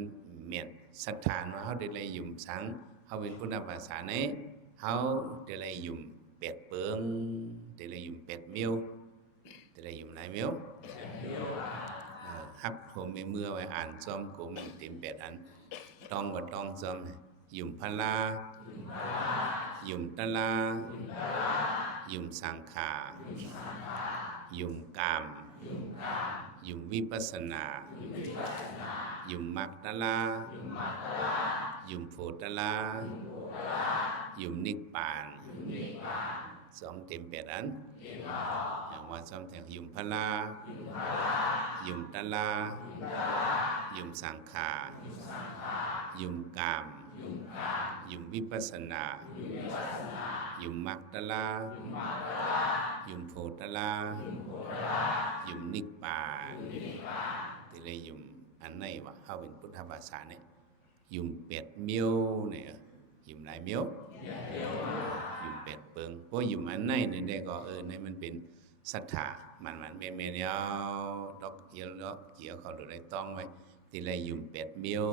เมียนศรัทธาว่าเขาได้เลยยุ่มสังเขาเป็นพุทธภาษาเนี่ยเขาได้เลยยุ่มเป็ดเปิงได้เลยยุ่มเป็ดเมียวได้เลยยุ่มหลายเมียวฮับผมไม่เมื่อไว้อ่านซ้อมกูมันเต็มเป็ดอันต้องก็ต้องซ้อมยุ่มพลายุ่มตะลายุ่มสังขายุ่มกามยุ่มวิปัสสนายุ่มมักตะลายุ่มโพตะลายุ่มนิพพานสองเต็มเป็ดอันอย่างว่าซ้อมแต่ยุ่มพลายุ่มตะลายุ่มสังขายุ่มกามยุ่มวิปัสสนายุ่มมักตะลายุ่มโพตะลายุ่มนิพพานที่เลยยุ่มอันไหนวะเขาเป็นพุทธภาษาเนี่ยยุ่มเป็ดเมียวเนี่ยยุ่มหลายเมียวยุ่มเป็ดเปิงเพราะยุ่มอันไหนเนี่ยก็เนี่ยมันเป็นศรัทธามันเมนยาวดอกเกี่ยวเขาโดยได้ต้องไว้ที่เลยยุ่มเป็ดเมียว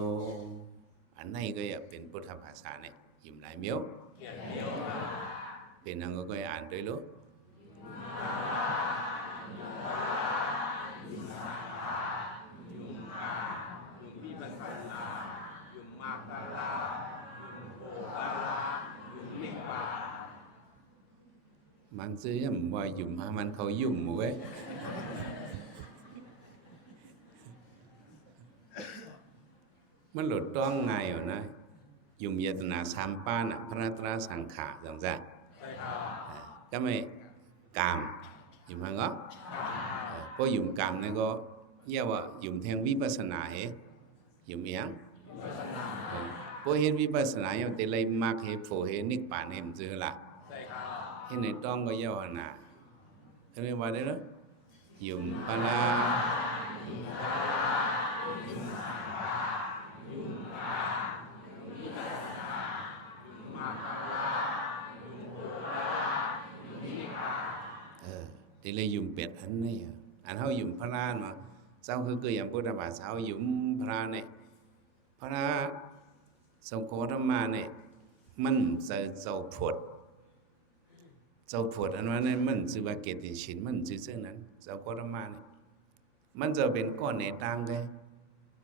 อันไหนก็จะเป็นพุทธภาษาเนี่ยยุ่มหลายเมียวเป็นอังก็อ่านด้วยลูกมันซื้อมันว่ายุ่มฮะมันเขายุ่มเว้ยมันหลุดต้องไงอยู่นะยุ่มเยตนาสามป้านะพระตราสังขารจังจ้ะก็ไม่กามยุ่มฮะก็เพราะยุ่มกามนั่นก็เรียกว่ายุ่มแทงวิปัสสนาเหยุ่มเอียงเพราะเห็นวิปัสสนาอย่างแต่เลยมักเหโฟเหนิพพานเหมจือละเห็นในต้องก็เยาว์นะเขาเรียกว่าได้หรอยุ่มปลาที่เลยยุ่มเป็ดอันนี้อันเขายุ่มพระมาเจ้าคืออย่างพุทธบาทเจ้ายุ่มพระเนี่ยพระสงฆ์ธรรมาเนี่ยมันจะเจ้าผดอันว่านั้นมันชื่อว่าเกติชินมันชื่อเช่นนั้นเจ้าธรรมาเนี่ยมันจะเป็นก้อนในตังไง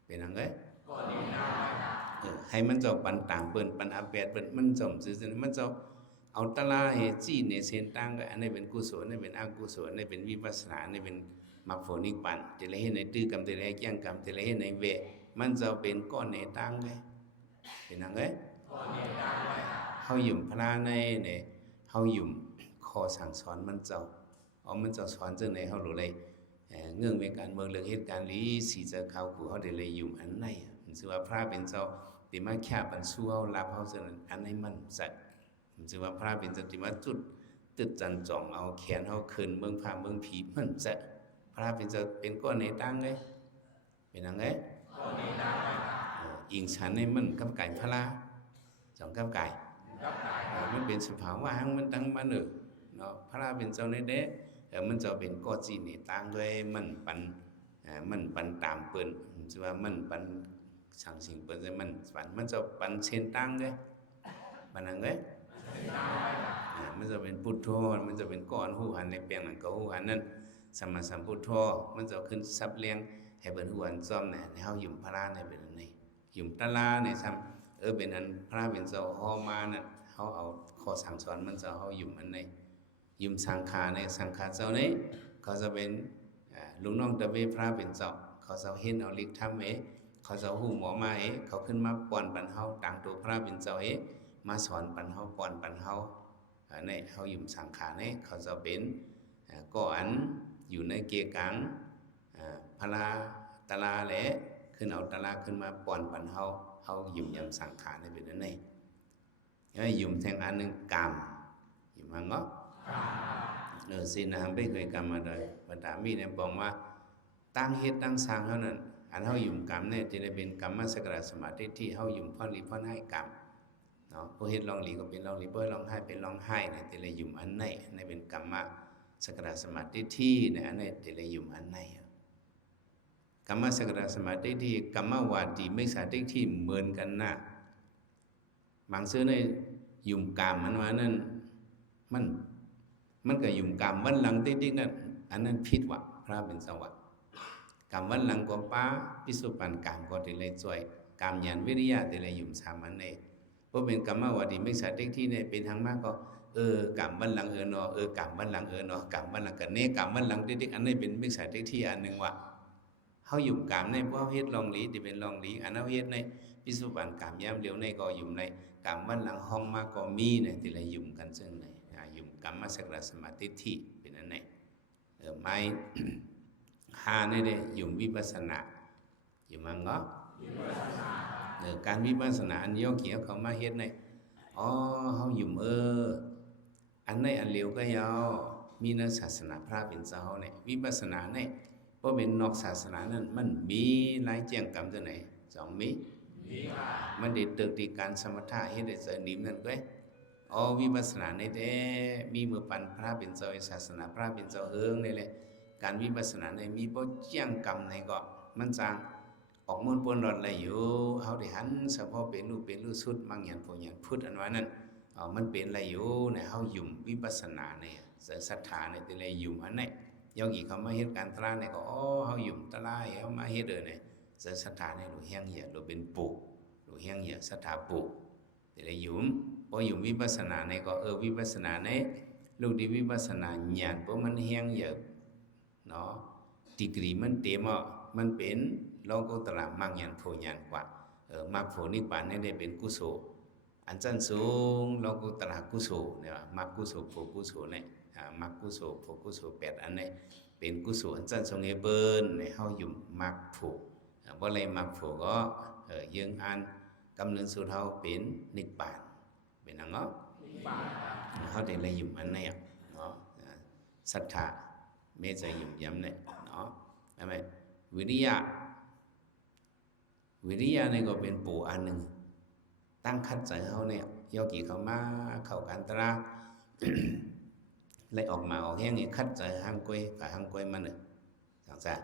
เป็นอะไรก้อนในตังให้มันจะปันต่างเปิ้นปันอาเปดเปิ้นมันจมชื่อเช่นมันจะเอาตลาเหจีในเส้นตังก็อันนี้เป็นกุศลนี่เป็นอกุศลนี่เป็นวิปัสสนานี่เป็นมรรคผลนิพพานแต่ละเห็นในตื้อกรรมแต่ละแย่งกรรมแต่ละเห็นในเวมันจะเป็นก้อนในตังไงเป็นอะไรก้อนในตังไงเขาหยุ่มพระในเนี่ยเขาหยุ่มคอสั่งสอนมันเจ้ามันจะสอนจังไหนเขารู้เลยเงื่อนเวการเมืองเรื่องเหตุการณ์นี้สีจะเข้าขู่เขาได้เลยหยุ่มอันไหนมันชื่อว่าพระเป็นเจ้าติมาแค่บรรสู้เขารับเขาเสนออันไหนมันสัตมันชื่อว่าพระเป็นเจ้าติมาจุดตึกจันจ่องเอาแขนเขาคืนเมืองพาเมืองผีมันจะพระเป็นเจ้าเป็นก้อนในตังไงเป็นยังไงก้อนในตังอิงฉันในมันกับไก่พระสองกับไก่มันเป็นสภาวะมันตั้งมาหนึ่งเนาะพระเป็นเจ้าในเด้มันจะเป็นก้อนจีนในตังด้วยมันปันตามเปิ้นชื่อว่ามันปันสั่งสิ่งเปิ้นจะมันจะปันเส้นตังด้วยมันยังไงม มันจะเป็นพุทโธมันจะเป็นก้อนหูหันในเปียงนั้นก็หูหันนั้นสัมมาสัมพุทโธมันจะขึ้นซับเลี้ยงให้เป็นหูหันจอมเนี่ยให้เฮายุ่มพระในเป็นอันนี้ยุ่มตะลาในซ้ำเป็นอันพระเป็นเจ้าฮอมานั่นเฮาเอาข้อสั่งสอนมันจะเฮายุ่มอันในยุ่มสังขารในสังขารเจ้านี้เขาจะเป็นลุงน้องตะเวพระเป็นเจ้าเขาจะเห็นเอาฤทธิ์ธรรมเขาจะหูหมอมาเขาขึ้นมาป้อนปันเฮาต่างตัวพระเป็นเจ้ามาสอนปันเฮาป้อนปันเฮาในเฮายุ่มสังขารในเขาจะเป็นก่ออันอยู่ในเกียกังพลาตะลาแหละขึ้นเอาตะลาขึ้นมาป้อนปันเฮายุ่มยำสังขารในเป็นอันนี้ยุ่มแทงอันหนึ่งกรรมยุ่มหังก็สินะไม่เคยกรรมมาเลยบรรดามีเนี่ยบอกว่าตั้งเฮ็ดตั้งสร้างเท่านั้นอันเฮายุ่มกรรมเนี่ยจะได้เป็นกรรมสกตสมาธิที่เฮายุ่มพ่อหลีพ่อให้กรรมเนาะผู้เฮ็ดลองหลีก็เป็นลองหลีบ่ร้องไห้เป็นร้องไห้เนี่ยจะได้ยุ่มอันไหนในเป็นกรรมสกตสมาธิที่เนี่ยอันไหนจะได้ยุ่มอันไหนกรรมสกตสมาธิที่กรรมวาทีไม่สาธิที่เหมือนกันนะบางซื่อในยุ่มกรรมมันว่านั้นมันก็ยุ่มกรรมวันหลังติ๊กๆนั่นอันนั้นผิดว่ะพระเป็นสวัสดิ์กรรมวันหลังก็ป้าพิสุปันกรรมก็ได้เลยช่วยกรรมญาณวิริยะได้เลยยุ่มสามันในเพราะเป็นกรรมวาทีไม่สาธิที่เนี่ยเป็นทางมากก็กรรมวันหลังเนาะกรรมวันหลังเนาะกรรมวันหลังกันเนี่ยกรรมวันหลังติ๊กๆอันนี้เป็นไม่สาธิที่อันนึงว่ะเฮายุ่มกรรมในเพราะเฮ็ดลองหลีที่เป็นลองหลีอันเฮาเฮ็ดในพิสุปันกรรมยามเหลียวในก็ยุ่มในกรรมวันหลังห้องมาก็มีในที่เลยยุ่มกันซึ่งในยุ่มกรรมสกตสมาธิที่เป็นอันไหนไม่หาในเด้ยุ่มวิปัสสนายุ่มมังก็การวิปัสสนาอันย่อเกี่ยวเขามาเฮ็ดในเฮายุ่มอันไหนอันเหลียวก็ยาวมีในศาสนาพระเป็นเจ้าเนี่ยวิปัสสนาเนี่ยเพราะเป็นนอกศาสนานั้นมันมีหลายแจ้งกรรมตัวไหนสองมีมันได้ตึกที่การสมถะเฮ็ดได้เสนิมนั่นก็วิปัสสนาในแต่มีมือปันพระเป็นเจ้าศาสนาพระเป็นเจ้านี่แหละการวิปัสสนาในมีบ่แจ้งกรรมในก็มันจางออกมูลปนรอดอะไรอยู่เฮาได้หันเฉพาะเป็นรูปสุดมังยันโพยันพุทธอันว่านั้นมันเป็นอะไรอยู่เนี่ยเฮายุ่มวิปัสสนาเนี่ยศรัทธาเนี่ยแต่เลยยุ่มอันไหนยองอีเขามาเฮ็ดการตราเนี่ยก็เฮายุ่มตราเฮามาเฮ็ดเนี่ยศรัทธาเนี่ยหลูแห้งเหี่ยหลูเป็นปุหลูแห้งเหี่ยศรัทธาปุแต่เลยยุ่มพอยุ่มวิปัสสนาเนี่ยก็วิปัสสนาเนี่ยลูกดีวิปัสสนาญาณเพราะมันแห้งเหี่ยเนาะดีกรีมันเต็มมันเป็นโลกุตระมังยันโพยันกว่ามรรคผลนิพพานได้เป็นกุศลอันชั้นสูงโลกุตระกุศลเนี่ยมรรคกุศลโพกุศลเนี่ยมรรคกุศลโพกุศล8อันนี้เป็นกุศลอันชั้นสูงเบิ้นในเฮาอยู่มรรคโพบ่เลยมรรคโพก็ยังอันกำเนิดสู่เฮาเป็นนิพพานเป็นอันเนาะนิพพานเฮาได้เลยอยู่อันนี้เนาะศรัทธาเมตตายุ่มย้ำเนี่ยเนาะใช่ไหมวิริยะเนี่ยก็เป็นปู่อันหนึ่งตั้งคัดใจเขาเนี่ยโยกีเขามาเข้ากันตราเลยออกมาออกแห้งนี่คัดใจห้างกล้วยกับห้างกล้วยมันเนี่ยสังสาร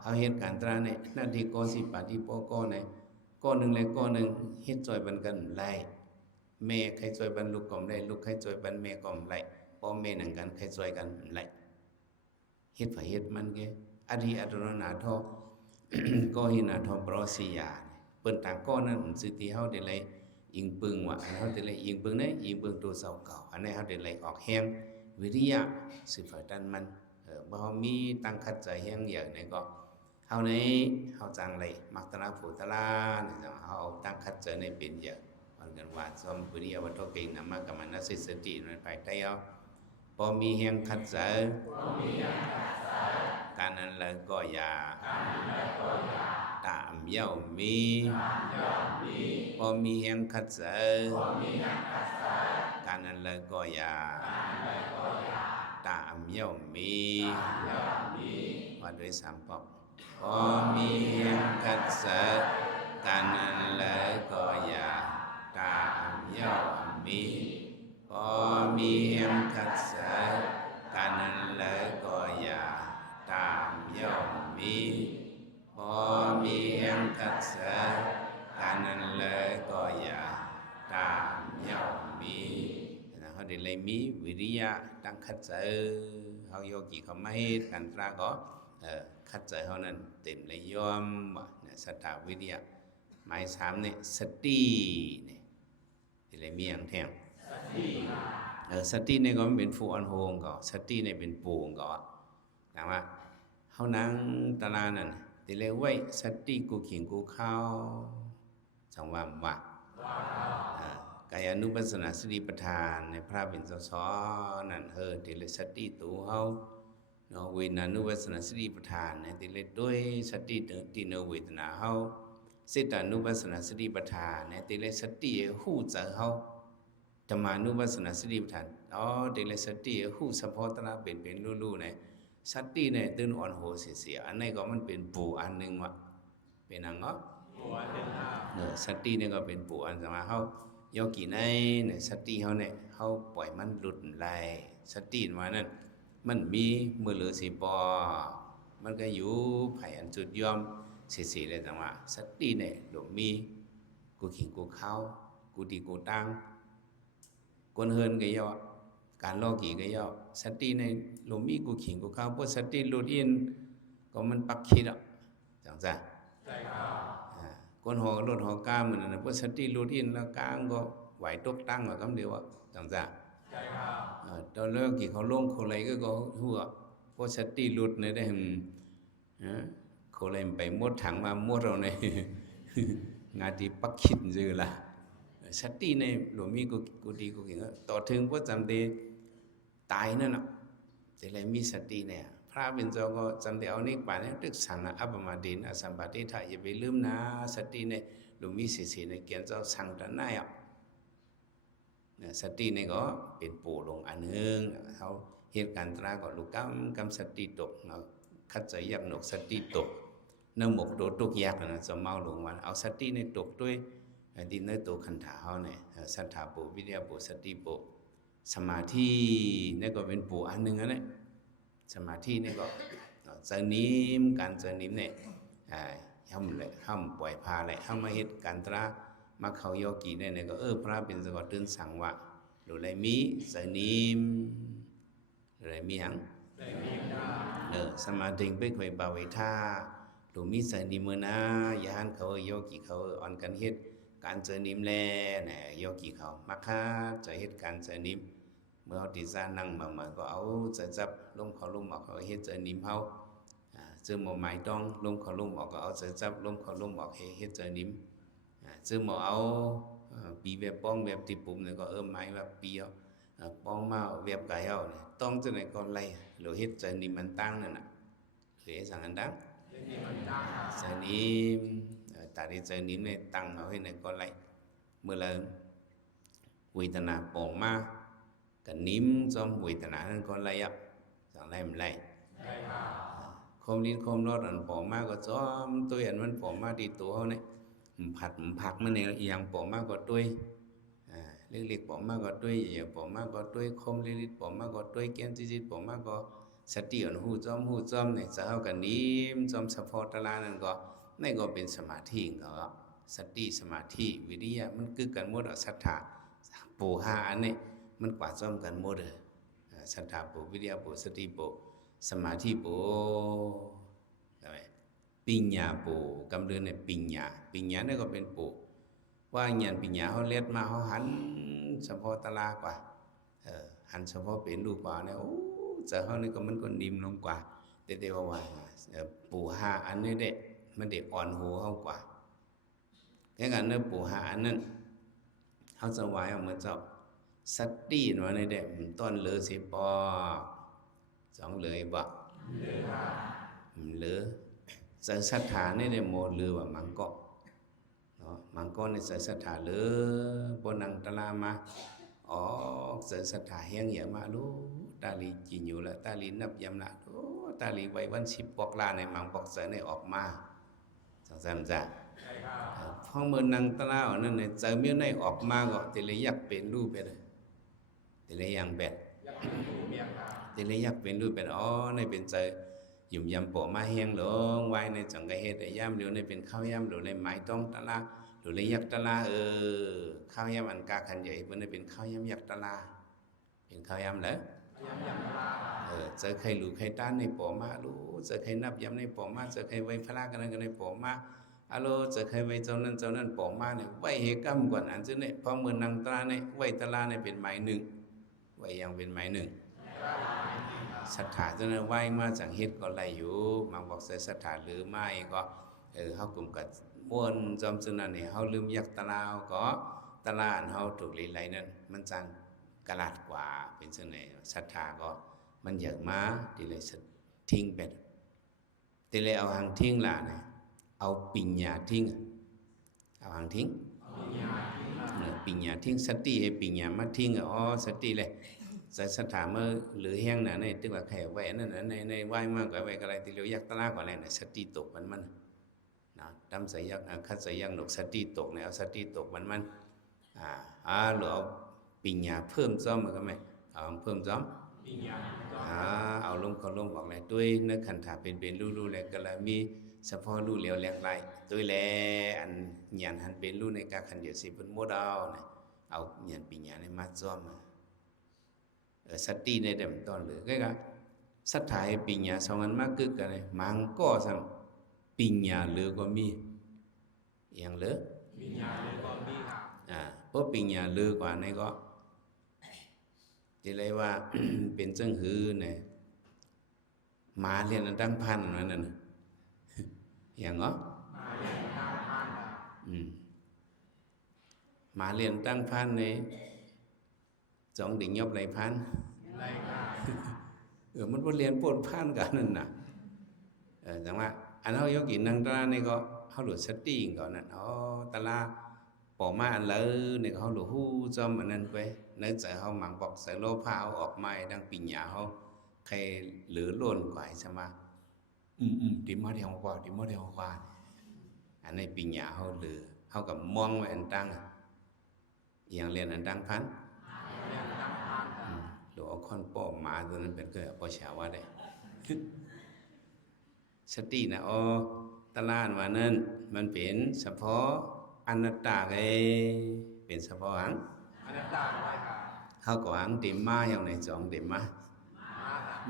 เขาเฮ็ดการตราเนี่ยหน้าที่ก็สิปฏิโปก็เนี่ยก็หนึ่งเลยก็หนึ่งเฮ็ดจอยบันกันไล่แม่ใครจอยบันลูกก่อมไล่ลูกใครจอยบันแม่ก่อมไล่พ่อแม่หนังกันใครจอยกันไล่เฮ็ดไผเฮ็ดมันแกอธิอัตโนนาโทก็หินาโทปรสิยาเปิ้นต่างก็นั้นสิที่เฮาได้เลยอิงปึงว่าเฮาได้เลยอิงปึงอิงปึงตัวเสาเก่าอันนี้เฮาได้เลยออกแห้งวิริยะสิฝ่ายดันมันบ่เฮามีตั้งคัดใจแห้งเยอะนี่ก็เฮานี้เฮาจังเลยมักตระผูตระนี่จังเฮาตั้งคัดใจในเป็นเยอะมันกันว่าสมวิริยะวัตถุเก่งนำมากับมันสติในภายใต้เฮาพอมีแห้งคัดใจการนั้นเลยก็อย่าตามเย่ามีพอมีแห่งคัดเสการนั้นเลยก็อย่าตามเย่ามีว่าด้วยสามปอกพอมีแห่งคัดเสการนั้นเลยก็อย่าตามเย่ามีพอมีแห่งคัดเสการนั้นเลยก็อย่าตามย่อมมีพอมีแห่งคัดเสการนั้นเลยก็อย่าตามย่อมมีเฮา เขาได้เลยมีวิริยะตั้งขัดใจเขาโยกีเขาไม่กันตราก็ขัดใจเขานั้นเต็มเลยยอมว่าเนี่ยศรัทธาวิริยะหมายสามเนี่ยสติเนี่ยที่เลยมีอย่างแทงสติเนี่ยก็เป็นฟูอันโฮงก็สติเนี่ยเป็นปูงก็นะว่าเขานั่งตลาดนั่นที่เลยไว้สติกูขิงกูเข้าจังว่ากายานุปัสสนาสติปัฏฐานในพระเป็นสอนนั่นที่เลยสติตัวเฮาเนาะเวทนานุปัสสนาสติปัฏฐานในที่เลยด้วยสติที่เนเวทนาเฮาจิตานุปัสสนาสติปัฏฐานในที่เลยสติหู้เจอเฮาธรรมานุปัสสนาสติปัฏฐานที่เลยสติหู้เฉพาะตระเป็นรู้ๆในสติเนี่ยตื่นอ่อนโหเสียอันนี้ก็มันเป็นปูอันนึงว่ะเป็นอันก็ปูอันนึงสติเนี่ยก็เป็นปูอันสมาเฮาโยกีในสติเขาเนี่ยเขาปล่อยมันหลุดไหลสติมานั่นมันมีมือเหลือสีปอมันก็อยู่ไผ่อันจุดยอมสีเลยจังว่าสติเนี่ยหลวมีกูขิงกูเข้ากูดีกูตั้งคนเฮินก็ย่อการลอกี่ก็ย่อสติในหลวมีกูขิงกูเข้าพวกสติหลุดอินก็มันปักคิดอ่ะจังจ้ะคนหอรถหอกล้าเหมือนนั้นพวกสติรูทีนแล้วกลางก็ไหวตกตั้งว่าคำเดียวอ่ะจังจ้ะใช่ครับตอนเลิกกี่เขาลงเขาอะไรก็หัวพวกสติรูดในได้เขาอะไรไปมดถังมามดเราในงานที่ปักขิดจือละสติในหลวงมีกูดีกูเก่งต่อถึงพวกจำเดตายนั่นน่ะแต่อะไรมีสติเนี่ยพระเป็นเจ้าก็จำได้เอานี่ป่าเนี่ยตึกสังอัปปมาดินอสัมปติถ่ายอย่าไปลืมนะสติเนี่ยหลวงมีสีในเกียนเจ้าสังตะไนอ่ะสติเนี่ยก็เป็นปู่ลงอันหนึ่งเขาเหตุการณ์ตราก็ลูกกำสติตกเนาะคัดใจยักหนกสติตกเนื้อหมกโดดตกยักนะสมเมาหลงวันเอาสติเนี่ยตกด้วยดินเนื้อตัวขันธาเขาเนี่ยสัทธาปู่วิทยาปู่สติปู่สมาธิเนี่ยก็เป็นปู่อันหนึ่งนะสมาธินี่ก็เจนิมการเจนิมเนี่ยห้ามปล่อยพาเลยห้ามมาเหตุการตรามาเขาโยกีเนี่ยก็พระเป็นสกอตื่นสั่งว่าดูไรมีเจนิมดูไรมียังสมาธิไปคุยบาวิธาดูมีเจนิมนะยานเขาโยกีเขาอ่อนกันเหตุการเจนิมแลเนี่ยโยกีเขามักค่าจะเหตุการเจนิมเมื่อที่จะนั่งมาก็เอาจะจับลมเขาลมออกเขาเฮ็ดเจนิมเฮาซื้อหมอไม้ต้องลมเขาลมออกก็เอาจะจับลมเขาลมออกเฮ็ดเจนิมซื้อหมอเอาปีเว็บป้องเว็บที่ปุ่มเนี่ยก็ไม้แบบปีเอาป้องมาเว็บไก่เอาเนี่ยต้องจะไหนก็ไล่หรือเฮ็ดเจนิมมันตั้งนั่นน่ะหรือสั่งอันดังเจนิมแต่ที่เจนิมเนี่ยตั้งเอาให้ไหนก็ไล่เมื่อไรเวทนาปองมาcái nín trong quỷ tà nạn con lay up chẳng lay mình lay không đến không đó là bỏ ma có cho tôi ăn vẫn bỏ ma đi tù hơn đấy phạt mà này yang bỏ ma có tôi liên liệt bỏ ma có tôi giờ bỏ ma có tôi không liên liệt bỏ ma có tôi kiến chỉ bỏ ma có sát tiện hú chom này sao cái nín trong sập phật la này cóเป็นสมาธิก็สติสมาธิวิริยะมันคือกันหมดศรัทธาปูหาอันนี้มันกว่าซ้อมกันหมดเลยศรัทธาปุวิริยะปุสติปุสมาธิปุใช่ไหมปัญญาปุกำเนิดในปัญญาเนี่ยก็เป็นปุว่าญาณปัญญาเขาเล็ดมาเขาหันเฉพาะตลากว่าหันเฉพาะเป็นรูปกว่าเนี่ยโอ้เจอเขานี่ก็มันก็นิ่มลงกว่าแต่เดี๋ยวว่าปุหาอันนี้เด็กมันเด็กอ่อนหูเขากว่าแค่กันเนื้อปุหาอันนั้นเขาจะไว้เอามาเจ้าสติหน่อยในเด็กต้นเลือสิปอสองเลยบ่เหลือใจศรัทธาในเด็กโมเลือว่ามังก็มังก็ในใจศรัทธาเลือบนนังตะลามาใจศรัทธาแห้งเหี่ยมาลูตาลีจีนอยู่แล้วตาลีนับยำละตาลีไว้วัน10ปอกลาในมังปอกเสในออกมาสังสารจ้ะพอเมื่อนังตะลานั่นเนี่ยใจเมื่อในออกมาก็ติเลยยักเป็นรูปไปเลยติเลยยังแบบติเลยยักเป็นรูปเป็นในเป็นใจหยุ่มยำปอมาแห้งหลงไว้ในจังกะเฮ็ดไอ้ย่ำเดี๋ยวในเป็นข้าวยำเดี๋ยวในไม้ต้องตะลาเดี๋ยวในยักตะลาข้าวยำอันกาขันใหญ่เพิ่นในเป็นข้าวยำยักตะลา เป็นข้าวยำเหรอเจอใครหลูใครต้านในปอมารู้เจอใครนับยำในปอมาเจอใครไว้พระกันในปอมาอโลเจอใครไว้เจ้านั้นปอมาเนี่ยไว้เหกำกว่านั้นจึงเนี่ยพอเมื่อนางตราเนี่ยไว้ตลาเนี่ยเป็นหมายหนึ่งไว้ยังเป็นหมายหนึ่งศรัทธาจึงเนี่ยไหวมาจากเฮ็ดก็ไรอยู่มาบอกใส่ศรัทธาหรือไม่ก็เขากลุ่มกับม้วนจอมจึงนั้นเนี่ยเขาลืมยักตลาก็ตลาดเขาถูกลีไรนั้นมันจังกระลาดกว่าเป็นซึ่งในศรัทธาก็มันอยากมาทีเลยทิ้งไปทีเลยเอาหางทิ้งล่ะเนี่ยเอาปิญญาทิ้งเอาหางทิ้งปิญญาทิ้งสติให้ปิญญามาทิ้งอ๋อสติเลยใส่ศรัทธาเมื่อหรือแห้งน่ะในตึกว่าแขกไว้นั่นน่ะในไหวมากกว่าไว้อะไรทีเดียวยักตะลากว่าอะไรน่ะสติตกมันนะทำใส่ยักคัดใส่ยักหนกสติตกเนี่ยเอาสติตกมันหรือเอาปิญญาเพิ่มซ้อมมันก็ไหมเอาเพิ่มซ้อมเอาลมเขาลมบอกเลยด้วยนึกขันถาเป็นรู้ๆเลยก็เลยมีเฉพาะรู้เหลียวแหลกไหลด้วยแลอันหยานหันเป็นรู้ในการขันเดียวสิเป็นโมดาวเนี่ยเอาหยานปิญญาในมัดซ้อมสติในเดิมตอนหรือก็ศรัทธาให้ปิญญาสองอันมากกึกกันเลยมังก็สัมปิญญาหรือก็มีอย่างเหลือปิญญาหรือก็มีเพราะปิญญาหรือกว่านี่ก็จะเรียกว่า เป็นจังหือเนี่ยมาเรียนตั้งพันนั่นน่ะอย่างเหรอมาเรียนตั้งพันเนี่ยสองดิ่งยบไหลพันมันว่าเรียนปนพันกันนั่นน่ะแต่ว่าอันเขายกกินนั่งตาเนี่ยก็เขาหลุดสติก่อนนั่นตาลาปอมาอันเลยเนี่ยเขาหลุดหู้จอมอันนั้นไปเนื้อใจเขาหมังบอกใส่โลภะเขาออกไม้ดังปิญญาเขาใครหรือล้นกว่าใช่ไหมđiểmมาเดียวกว่าอันนี้ปิญญาเขาหรือเขากับมองไว้อันตั้งอย่างเรียนอันตั้งพันหรือเอาค้อนป้อมาตัวนั้นเป็นเคยปอชาวะได้สตินะตลาดว่านั้นมันเป็นเฉพาะอนัตตาไงเป็นเฉพาะอันอนัตตาเขาก็อังเต็มมาอย่างในจองเต็มมา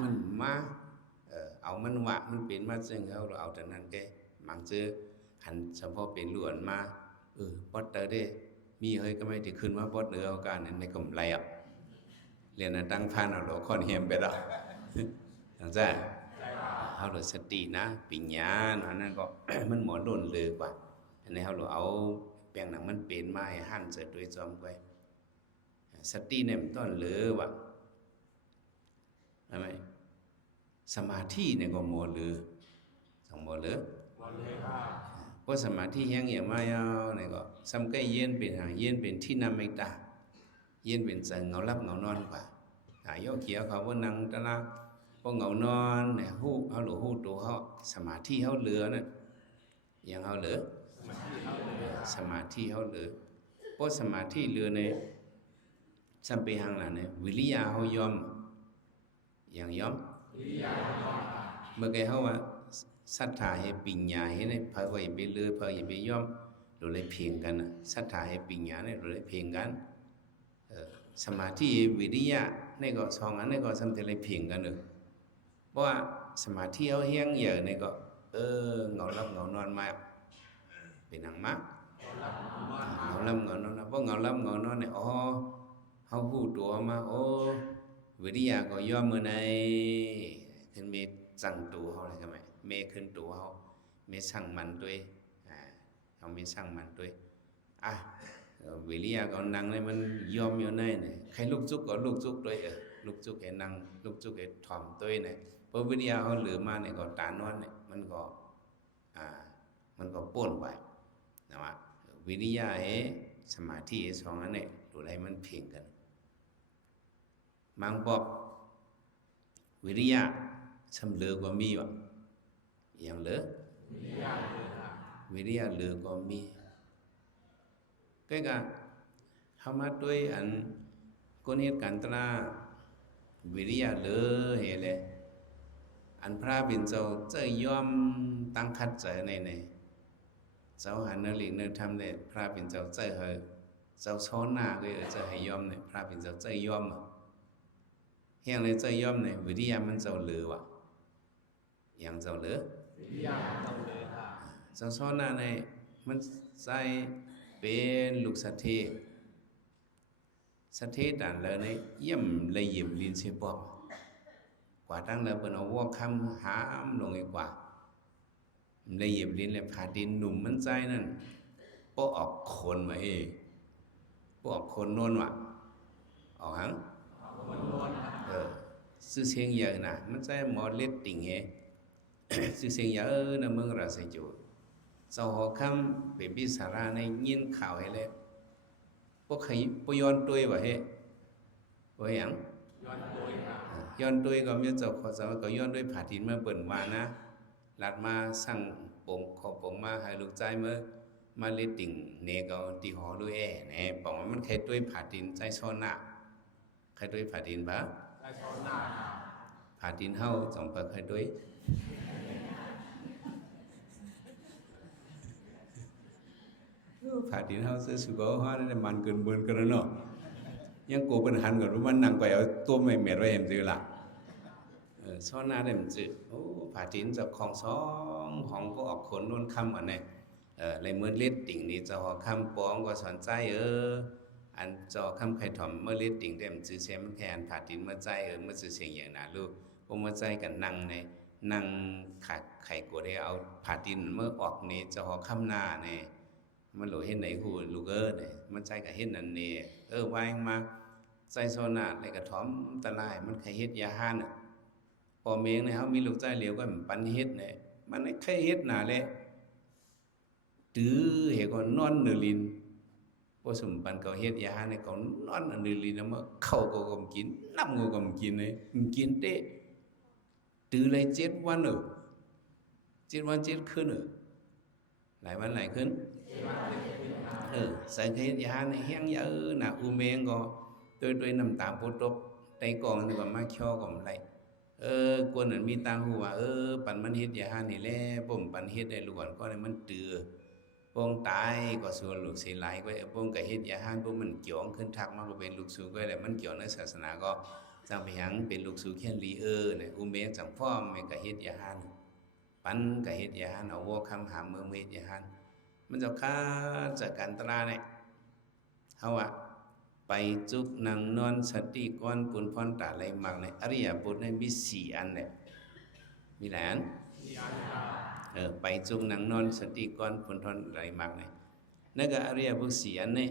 มันมาเอามันวะมันเป็นมาซึ่งเขาเราเอาแต่นั้นแกมังเจอหันเฉพาะเป็นล้วนมาปอดเตอร์ได้มีเฮ้ยก็ไม่ได้ขึ้นมาปอดเนื้อเอาการในกลุ่มไรอ่ะเรียนตั้งพันเอาหลวงคอนเฮียมไปแล้วทั้งใจเขาหลุดสตินะปิญญาอันนั้นก็ มันหมอโดนเลยกว่าอันนี้เขาหลุดเอาแปลงหนังมันเป็นไม้หั่นเสร็จด้วยจอมไว้สติเนี่ยมันต้นเลือว่ะใช่ไหมสมาธิเนี่ยก็หมอเลือสองหมอเลือเพราะสมาธิยังอย่างมาเนี่ยก็ซ้ำใกล้เย็นเป็นหางเย็นเป็นที่นำไม่ตาเย็นเป็นใจเงาลับเงานอนกว่าโยกเขียวเขาว่านั่งตะละพอเงานอนเนี่ยหู้เขาหลุดหู้ตัวเขาสมาธิเขาเหลือเนี่ยยังเขาเหลือสมาธิเขาเหลือเพราะสมาธิเหลือเนี่ยสัมไปหังล่ะเนี่ยวิริยะเขายอมอย่างยอมเมื่อกี้เขาว่าศรัทธาให้ปิญญาให้เนี่ยพอไปเลือพอไปยอมเราเลยเพียงกันศรัทธาให้ปิญญาเนี่ยเราเลยเพียงกันสมาธิวิริยะนี่ก็สองอันนี้ก็สำเร็จเลยเพียงกันเลยเพราะว่าสมาธิเขาเฮี้ยงเยอะนี่ก็เงาลับเงานอนมาเป็นหนังมากเงาลับเงานอนเพราะเงาลับเงานอนเนี่ยเขาพูดตัวมาวิริยะก็ย่อมมือในขึ้นเมจังตัวเขาอะไรกันไหมเมขึ้นตัวเขาเมสั่งมันด้วยเขาเมสั่งมันด้วยวิริยะก็นั่งเลยมันยอมอยู่ในเนี่ยใครลูกจุกก็ลูกจุกด้วยลูกจุกให้นั่งลูกจุกให้ถ่อมด้วยเนี่ยเพราะวิริยะเขาเหลือมาเนี่ยก็ตานอนเนี่ยมันก็ป่นไปนะว่าวิริยะให้สมาธิสองอันเนี่ยดูอะไรมันเพียงกันมังบอกวิริยะสำเลือก็มีวะอย่างเหลือวิริยะเหลือก็มีก็เข้ามาด้วยอันคนเหตุการณ์ตราวิริยะเหลือเห็นเลยอันพระบิณเจ้าเจ้ายอมตั้งคัดใจในเจ้าหันเนื้อหลีกเนื้อทำเนี่ยพระบิณเจ้าเจ้าเฮเจ้าช้อนหน้าก็เจ้าให้ยอมเนี่ยพระบิณเจ้าเจ้ายอม hiện nay chơi yom này vì đi ănมัน เจ้าเหลือวะอย่างเจ้าเหลือเจ้าซ้อนหน้าในมันใจเป็นลูกสัตย์สัตย์ด่านเลยในเยี่ยมเลยหยิบลินเสียบอกกว่าตั้งเลยเป็นเอาวอกคำหามลงอีกกว่าเลยหยิบลินเลยผ่าดินหนุ่มมันใจนั่นปออกคนมาเองปออกคนโน่นวะออกหังsự sinh giờ nèมันsẽ mò lết tình hệ sự sinh giờ nó mừng ra sẽ chủ sau họ khăm về bi xà ra này nhìn khảo hay lẽ bố khấy bố yon tôi vậy hệ bố hẹn yon tôi có biết dọc họ sao có yon tôi phạt thịt mà bẩn quá na lạt mà sang bông khó bông mà hai lục trái mà lết tình nè có thì họ đôi nè bỏngมันkhai tôi phạt thịt trái son nạ khai tôi phạt thịt báผ่าดินเฮาสองเปิกให้ด้วยผ่าดินเฮาซื้อสุกฮาได้มันเกินเบิ่นกันเนาะยังโกเป็นหันก่อนว่ามันนั่งไปเอาตัวไม่แม่นไว้เห็นซื่อล่ะซ้อนหน้าได้มันจืดโอ้ผ่าดินจะของสองของก็ออกคนนู่นค่ำอันนี้เลยมื้อเล็ดติ่งนี่จะหอค่ำปองก็สอนใจอันจอคำไข่ถ่อมเมื่อเล็ดติ่งได้มันจืดเสียมันแค่อันผ่าดินเมื่อใจเมื่อจืดเสียงอย่างนั้นลูกพอมาใจกันนั่งขาดไข่กวดให้เอาผ่าดินเมื่อออกนี่จะหอค่ำหน้าเนี่ยมันหลุดเห็นไหนหูลูกเนี่ยมันใจกับเห็นนั่นเนี่ยวายมาใจโซนาในกระถ่อมตะไลมันไข่เฮ็ดยาห้านพอเมงเนี่ยเขามีลูกใจเหลวก็มันปันเฮ็ดเนี่ยมันไอ้ไข่เฮ็ดหนาเลยตื้อเหตุก็นอนเนือลินพอสมปันเขาเฮ็ดยาห้านเนี่ยเขานอนเนือลินแล้วมาเข้าก็กำกินน้ำก็กำกินเลยมันกินเต้ตื้อเลย7 วัน7 วัน 7 คืนหลายวันหลายคืนใส่เฮ็ดยาในแห้งเยอะนะอูเมงก็ด้วยน้ำตาปูตบในกองนี่ก็มาเคี่ยวก็มันไรกวนนั้นมีตาหูว่าปันมันเฮ็ดยานี่แหละผมปันเฮ็ดได้ล้วนก็เลยมันตื้อปงตายก็ส่วนลูกสิหลายก็ปงก็เฮ็ดยาหานพวกมันเกี่ยวขึ้นทักมาก็เป็นลูกสู่ก็ได้มันเกี่ยวในศาสนาก็จังไปหังเป็นลูกสู่เขียนลีเนี่ยอูเมงจังฟ้อมมันก็เฮ็ดยาหานปันก็เฮ็ดยาหานเอาวัวคำหามือเฮ็ดยาหานมันจะค่าจากการตราเนี่ยเฮาว่าไปจุกนั่งนอนสติก้อนปุนพรตาไหลมักในอริยบทในมี4 อันเนี่ยมีหลายอันไปจุกนั่งนอนสติก้อนปุนพรไหลมักเนี่ยนั่นก็อริยบท4 อันเนี่ย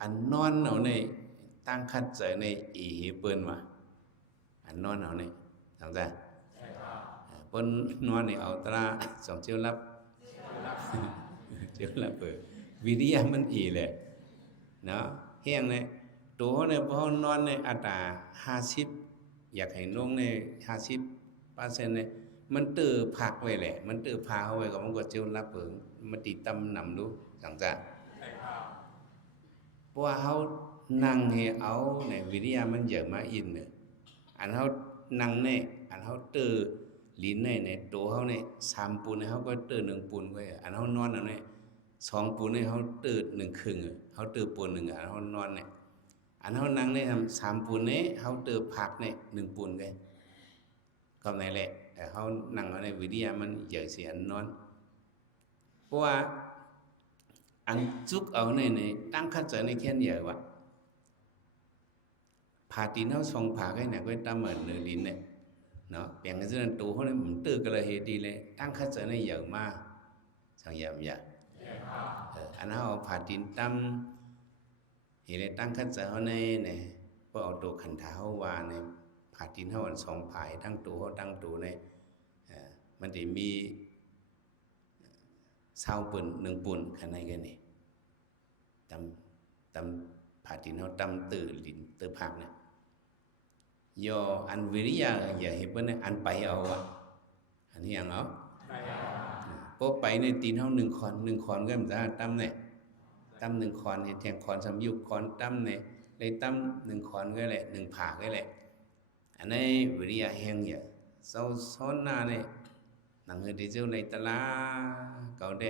อันนอนเอาเนี่ยตั้งคัดใจในเหเปิ้นว่าอันนอนเอาเนี่ยจังซั่นเปิ้นนอนเนี่ยเอาตราสองเจียวรับเจียวรับวิริยะมันแหละเนาะเฮียงเนี่ยตัวเนี่ยพอนอนในอัตรา50อยากให้ลงใน50%เนี่ยมันตื้อผักไว้แหละมันตื้อพาเอาไว้ก็มันก็เจียวรับมันติดตำนำดูจังจ้ะเพราะว่าเฮานั่งให้เอาในวิริยะมันเยอะมาอินเนี่ยอันเฮานั่งเนี่ยอันเฮาตื้อลิ้นในตัวเฮาเนี่ย3 ปูนเฮาก็ตื้อ1 ปูนไว้อันเฮานอนอันนี้2 ปูนให้เขาตื่น1 ครึ่งเขาตื่นปูน1เขานอนเนี่ยอันเขานั่งเนี่ยทำ3 ปูนเนี่ยเขาตื่นพักเนี่ย1 ปูนเลยก็ไหนแหละแต่เขานั่งเอาในวิทยามันเยอะเสียนอนเพราะว่าอันจุกเอาในตั้งคัดใจในแค่เดียวว่าผ่าตีนเขาส่งผ่าให้เนี่ยก็ตั้งเหมือนเนื้อลิ้นเนี่ยเนาะเปลี่ยนกันจนตัวเขาเนี่ยมันตื่นกันเลยเฮดีเลยตั้งคัดใจในเยอะมากสังเกตมั้ยอันนั้นเอาผ่าดินตั้มเห็นตั้งขั้นใจเขาในเนี่ยพอเอาตัวขันเท้าว่าในผ่าดินเขาอัน2 ผายตั้งตัวเขาตั้งตัวในมันจะมี20 ปุ่น1 ปุ่นขันในกันนี่ตั้มผ่าดินเขาตั้มตื่นลิ้นตื่นผักเนี่ยย่ออันวิริยะอย่าเห็นว่าเนี่ยอันไปเอาอันนี้อย่างเอาพอไปในตีนเฮา1 คอนก็มันจะตั้มเนี่ยตั้ม1 คอนแทงคอนสำยุกคอนตั้มเนี่ยเลยตั้ม1 คอนก็แหละ1 ผาก็แหละอันนี้วิริยะแห่งเนี่ยเศร้าซ้อนหน้าเนี่ยหนังเฮดิเจ้าในตลาเขาได้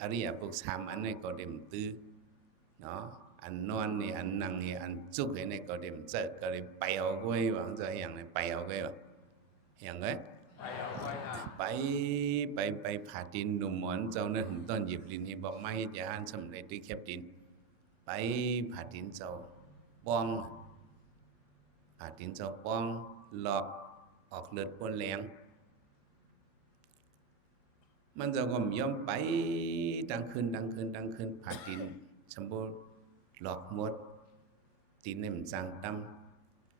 อริยบท3 อันนี้ก็เต็มตื้อเนาะอ อันนอนนี่อันนั่งนี่อันจุกนี่ก็เต็มเจอก็เลยไปเอาไว้ว่าจะอย่างไรไปเอาไว้ว่าอย่างไรไปผ่าดินหนุ่มหมอนเจ้านั่นต้นหยิบลินที่บอกไม่จะหันสำเร็จที่แคบดินไปผ่าดินเจ้าป้องผ่าดินเจ้าป้องหลอกออกเลือดปนแรงมันจะก็ย่อมไปดังขึ้นผ่าดินสมบูรณ์หลอกหมดดินเนี่ยมันจางตั้ม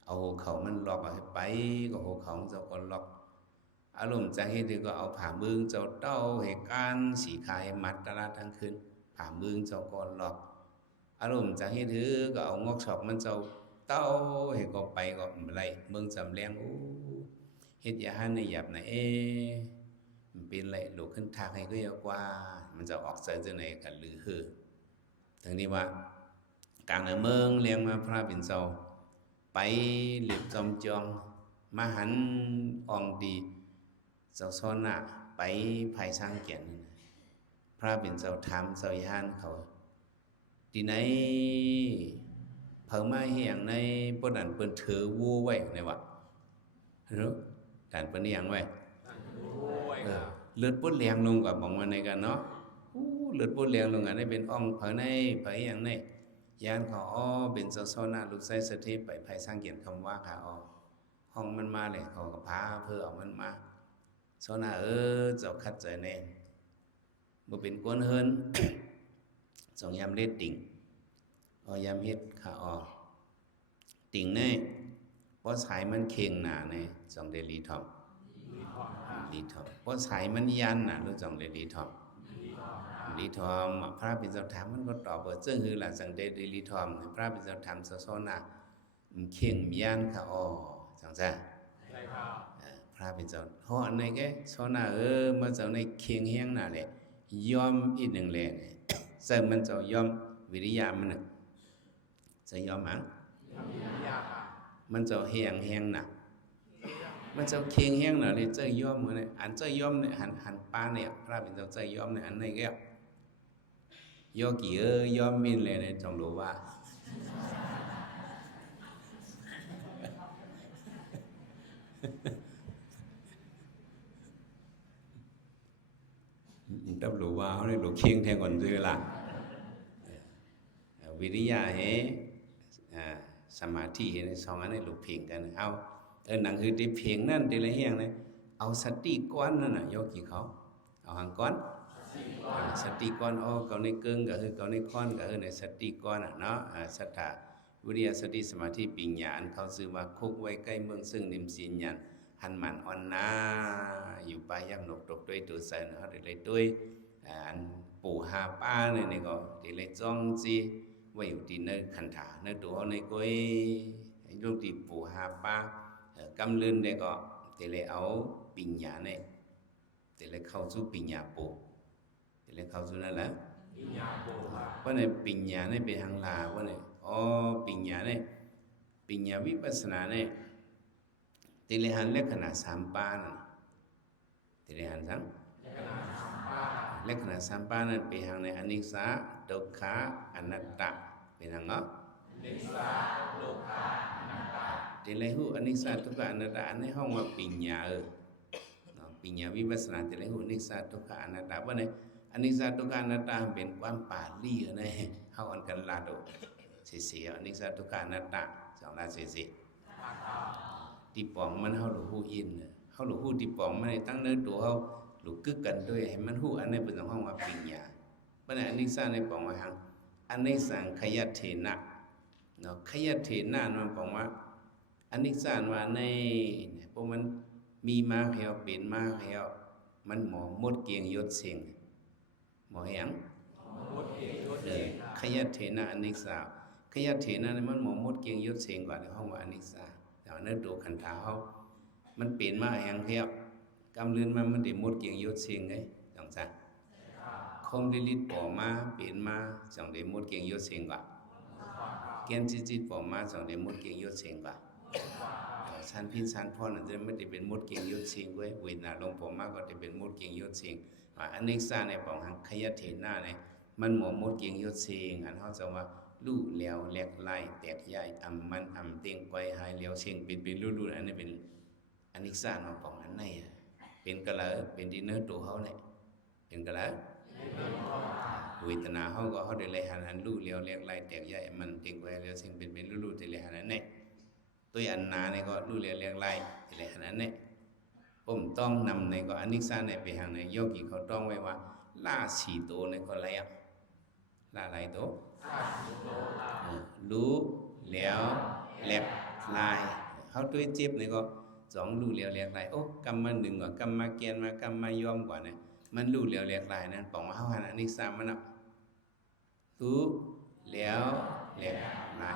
เอาหัวเขามันหลอกให้ไปก็หัวเขาเจ้าก็หลอกอารมณ์จะให้ดีก็เอาผ่ามือเจ้าเต้าเหตุการณ์สีขายมัดตลาดทั้งคืนผ่ามือเจ้าก็หลอกอารมณ์จะให้ถือก็เอางอกชอบมันเจ้าเต้าเหตุก็ไปก็อะไรเมืองจำแรงโอ้เฮ็ดยาหันในหยับนะมันเป็นไรหลุกขึ้นทางให้ก็เยอะกว่ามันจะออกใจจะไหนกันหรือคือทั้งนี้ว่ากลางเมืองเลี้ยงมาพระเป็นเจ้าไปเหลียบจอมจองมาหันอองดีเจ้าซ้อนน่ะไปภายสร้างเกียรติพระเป็นเจ้าทำเจ้าย่านเขาที่ไหนเพิ่งมาเหี่ยงในปนันเปิ้นถือวัวไว้ในวะรู้ด่านเปิ้นเหี่ยงไว้เลือดปุ้นแรงลงกับบอกว่าในกันเนาะเลือดปุ้นแรงลงกันได้เป็นอ่องเพิ่นในเพิ่นอย่างในยานเขาเป็นเจ้าซ้อนน่ะลูกไส้สถิไปภายสร้างเกียรติคำว่าขาห้องมันมาเลยเขาก็พาเพื่อเอามันมาซ้อนน่ะเจ้าคัดใจแน่บ่เป็นกวนเฮินสองยามเล็ดติ่งยามเฮ็ดขาติ่งแน่เพราะสายมันเข่งหนาแน่สองเดลีทอมเพราะสายมันยันน่ะรู้สองเดลีทอมพระปิณฑถามมันก็ตอบว่าเจ้าคือหลังสังเดลีทอมพระปิณฑถามซ้อนน่ะเข่งยันขาจังซ่าใช่ครับพระปิณฑเพราะอันไหนแกซ้อนน่ะมาเจ้าในเข่งแห้งน่ะแหละยอมอีกหนึ่งแลเนี่ยเจ้ามันเจ้ายอมวิริยะมันจะยอมมั้งมันเจ้าแห้งน่ะมันเจ้าเคียงแห้งน่ะเลยเจ้ายอมมื้อนี้อันเจ้ายอมเนี่ยหันป้าเนี่ยพระเป็นเจ้าเจ้ายอมเนี่ยอันไหนแกโยกี่ยอมมินเลยเนี่ยจงรู้ว่าดับรู้ว่าเขาเลยรู้เคียงแทงก่อนซื้อล่ะวิริยะสมาธิเห็นสองอันนี้รู้เพียงกันเอาหนังคือที่เพียงนั่นที่ละเฮียงเลยเอาสติก้อนนั่นน่ะโยกี่เขาเอาหางก้อนสติก้อนเกาในเกิงก็คือเกาในค้อนก็คือในสติก้อนเนาะสัทธาวิริยะสติสมาธิปัญญาอันเขาซื้อว่าคุกไว้ใกล้เมืองซึ่งนิมศีลญาณหันมันอ่อนนาอยู่ป่ายังนกตกด้วยตัวใส่เนาะเลยด้วยอันปู่หาป้าเนี่ยนี่ก็ที่เลยจ้องจีไว้อยู่ที่ในคันถาในตัวในก้อยลูกที่ปู่หาป้ากำลืนได้ก็ที่เลยเอาปัญญาเนี่ยที่เลยเข้าสู่ปัญญาปู่ที่เลยเข้าสู่นั่นแหละปัญญาปู่เพราะในปัญญาเนี่ยเป็นทางลาว่าเนี่ยปัญญาเนี่ยปัญญาวิปัสสนาเนี่ยที่เลยหันเลขขนาด3ปานั่นที่เลยหันทั้งเลขขนาด3ปานั่นเป็นทางในอนิจจาทุกขังอนัตตาเป็นทางเนาะอนิจจาทุกขังอนัตตาที่เลยหูอนิจจาทุกขังอนัตตาในห้องว่าปัญญาปัญญาวิปัสสนาที่เลยหูอนิจจาทุกขังอนัตตาว่าเนี่ยอนิจจาทุกขังอนัตตาเป็นความปาลีนะเฮาอันกันลาโดเสียอนิจจาทุกขังอนัตตาสองลาเสียที่ปองมันเฮาหลูฮู้อินเฮาหลูฮู้ที่ปองมันตั้งเนื้อตัวเฮาหลูกึกกันด้วยให้มันฮู้อันนี้เป็นห้องว่าปัญญาเพราะนั้นอนิจจาในปองว่าหังอนิจจังขยัตเถนะเนาะขยัตเถนะมันปองว่าอนิจจาว่าในพวกมันมีมาแล้วเป็นมาแล้วมันหมอมดเกียงยศเสียงหมอหยังมดเกียงยศเสียงขยัตเถนะอนิจจาขยัตเถนะมันหมอมดเกียงยศเสียงกว่าในห้องว่าอนิจจาแต่ว่าเนื้อตัวขันธาเฮามันเป็นมาแห่งเพียบกำเลือนมันได้หมดเกียงยศเสียงไงจังซั่นคมได้ลิดป่อมาเป็นมาจังได้หมดเกียงยศเสียงกว่าเกียนจิตป่อมาจังได้หมดเกียงยศเสียงกว่าชั้นพิชั้นพ่อนั่นจะไม่ได้เป็นหมดเกียงยศเสียงเว้ยเวทนาลงป่อมาก็ได้เป็นหมดเกียงยศเสียงว่าอนิจจาในปองหังขยัตเถนะเนี่ยมันหมดเกียงยศเสียงอันเฮาจะว่า ลู่แล้วแหลกไล่แตกย้ายอำมันอำเตียงไกวหายแล้วเชียงเป็นลู่อันนี้เป็นอนิจจาเนาะของอันไหนเป็นกะละเป็นที่เนื้อตัวเขาเนี่ยเป็นกะละเวทนาเขาก็เขาได้เลยหันลู่แล้วแหลกไล่แตกย้ายมันเตียงไกวแล้วเชียงเป็นลู่ได้เลยหันนั้นเนี่ยตัวอันนาเนี่ยก็ลู่แล้วแหลกไล่ได้เลยหันนั้นเนี่ยผมต้องนำในก็อนิจจาในไปหางในโยกีเขาต้องไว้ว่าล่าสีโตในก็อะไรอ่ะล่าอะไรโตรู้แล้วแหลกลายเขาตัวเจ็บนี่ก็สองรู้แล้วแหลกลายโอ้กรรมมาหนึ่งกว่ากรรมมาเกียนมากรรมมายอมกว่าเนี่ยมันรู้แล้วแหลกลายนั่นปองว่าเขาหันอนิจจามันอ่ะรู้แล้วแหลกลา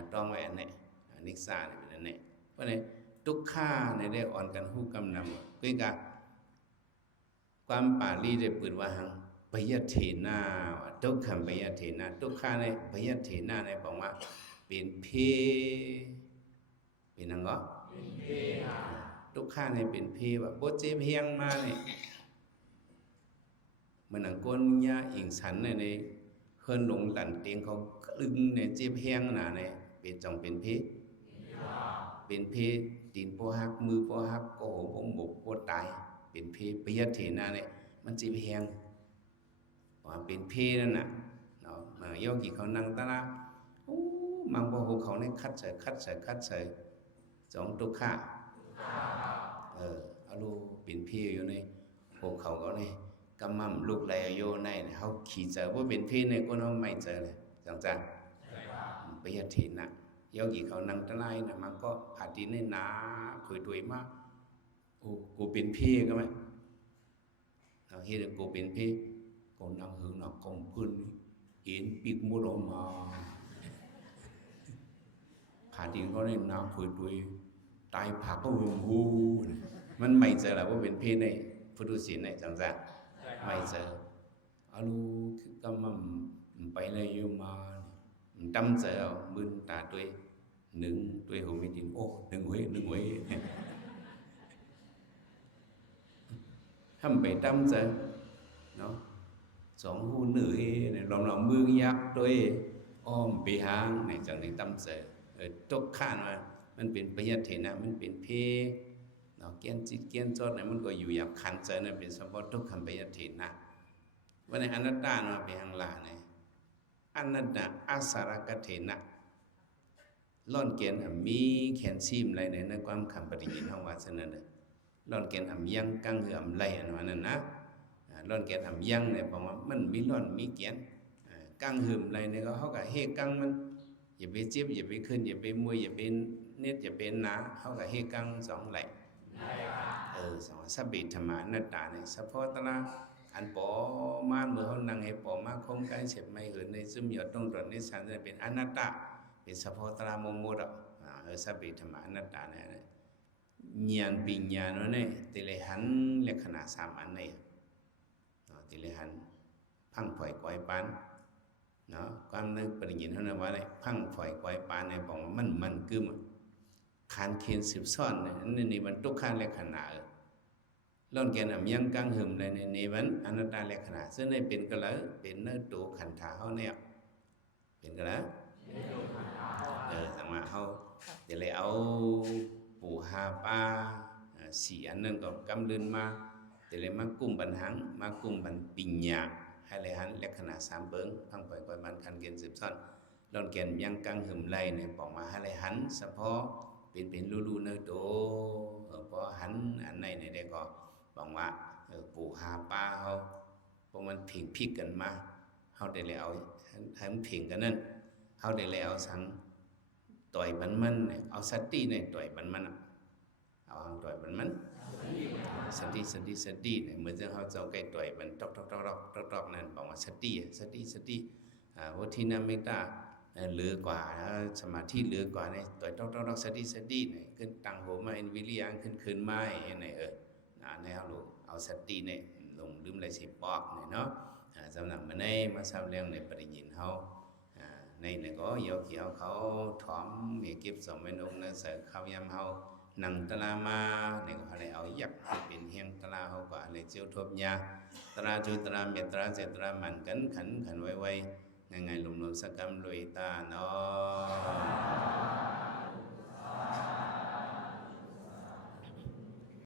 ยต้องไว้อันนี้อนิจจาเนี่ยเป็นอันนี้เพราะเนี่ยทุกข้าในได้อ่อนกันหู้กำนำก็คือความปาลีได้เปิดว่าหังปยเทนาทุกขังปยเทนาทุกข้าในปยเทนาในบอกว่าเป็นเพเป็นนังก็ทุกข้าในเป็นเพว่าโบเจ็บเฮียงมาเนี่ยมันหนังก้นยาอิงสันในเฮิรนหลงหลั่นเตียงเขาลึงในเจ็บเฮียงหนาในเป็นจองเป็นเพเป็นเพตีนโปหักมือโปหักโกหกบกโปตายเป็นเพปยเทนาเนี่ยมันจีบแหงว่าเป็นเพนั่นน่ะเนาะมาโยกีเขานั่งตะละโอ้มังบ่ฮู้เขาเนี่ยคัดเสยสองตุกข้าเอาลูเป็นเพอยู่ในพวกเขาก็เนี่ยกำมั่มลูกไหลโยในเขาขี่เจอว่าเป็นเพเนี่ยก็น้องไม่เจอเลยจังปยเทนะโยกีเขานั่งตะไลน่ะมันก็ผาดินในหนาคุยด้วยมากโอ้กูเป็นเพก็ไหมkhi được cô biến thế còn đang hướng nào công hơn yến bị mua đồ mà khả tiếng có nên nào khởi đuôi tai phá có hùng hùมันไม่เจอแล้วว่าเป็นเพศในพุทธศิลป์ในจังๆไม่เจออาลูก็มันไปเลยอยู่มาจำเจอมึนตาตัวหนึ่งตัวหัวไม่ดินโอ้หนึ่งหวยทำไปจำเจอเนาะสองหูหนึ่งเนี่ยลองมือยักษ์ตัวอ้อมไปหางในจังในจำเจอตกข้านมามันเป็นปยเทนะมันเป็นเพเนาะเกียนจิตเกียนจอดเนี่ยมันก็อยู่อย่างขันเจอเนี่ยเป็นสมบัติทุกขันปยเทนะวันในอนัตตาเนาะไปหางลาเนี่ยอนัตตาอาสารกเทนะล่อนเกียนมีแขนซีมอะไรในความคำปฏิญญาของวาสนาเนี่ยล่อนเกียนยังกังเหือไรอันนั้นนะล่อนเกียนยังเนี่ยบอกว่ามันมีล่อนมีเกียนกังเหือไรเนี่ยก็เขากับเฮกังมันอย่าไปเจ็บอย่าไปขึ้นอย่าไปมวยอย่าไปเน็ตอย่าไปหนาเขากับเฮกังสองไหลสองสัพพิธรรมานัตตาเนี่ยเฉพาะตระอันปอมาเมื่อเขานั่งให้ปอมาคงกายเสพไม่เหินในซึมหยดต้องตรวจนิสัยเป็นอนัตตาเป็นเฉพาะตระโมโมดสัพพิธรรมานัตตาเนี่ยญาณปิญญาณเนี่ยติเลหันลักษณะสามอันเนี่ยติเลหันพังฝ่อยกอยปานเนาะความนึกปริญญาเท่านั้นว่าอะไรพังฝ่อยกอยปานเนี่ยบอกมันกึมคานเคียนสืบซ่อนเนี่ยนี่มันทุกขั้นลักษณะล่อนแกนยังกังหึมเลยในวันอนัตตาลักษณะซึ่งในเป็นกระเป็นเนื้อตัวขันธาเขาเนี่ยเป็นกระสังมาเขาเดี๋ยวเลยเอาปูหาปลาสีอันนั้นก็กำเดินมาแต่เลยมากุ้มบันหังมากุ้มบันปิญญาให้เลยหันลักษณะสามเบิ้งพังปล่อยก่อยมันคันเกณฑ์สืบซ่อนล่อนแกนยังกังหึมไรเนี่ยบอกมาให้เลยหันเฉพาะเป็นรูเนื้อตัวพอหันอันไหนเนี่ยได้ก็บอกว่าปูหาปลาเขาพวกมันผิงพิกกันมาเขาได้เลยเอาให้มันผิงกันนั่นเขาได้เลยเอาสังต่อยมันเอาสติเนี่ยต่อยมันเอาต่อยมันสติเนี่ยเหมือนจะเขาเจ้าไก่ต่อยมันตอกนั่นบอกว่าสติวัฒนเมตตาเหลือกว่าสมาธิเหลือกว่าเนี่ยต่อยตอกสติเนี่ยขึ้นตั้งหัวมาอินวิริยังขึ้นไม้เนี่ยในเอาลูกเอาสติเนี่ยลงลืมอะไรสิปอกเนี่ยเนาะสำหรับมันในมาสาวเลี้ยงในปริญญาเขาในเนี่ยก็โยกีเขาถอมมีเก็บสมเป็นองค์ในเสกเขายำเขานังตลามาเนี่ยก็อะไรเอายักษ์เป็นเฮียงตลาเขาก็อะไรเจียวทบยาตราจุตราเมตราเจตรามันขันไว ngày ngày lùng lùng sắc cam lụy ta nó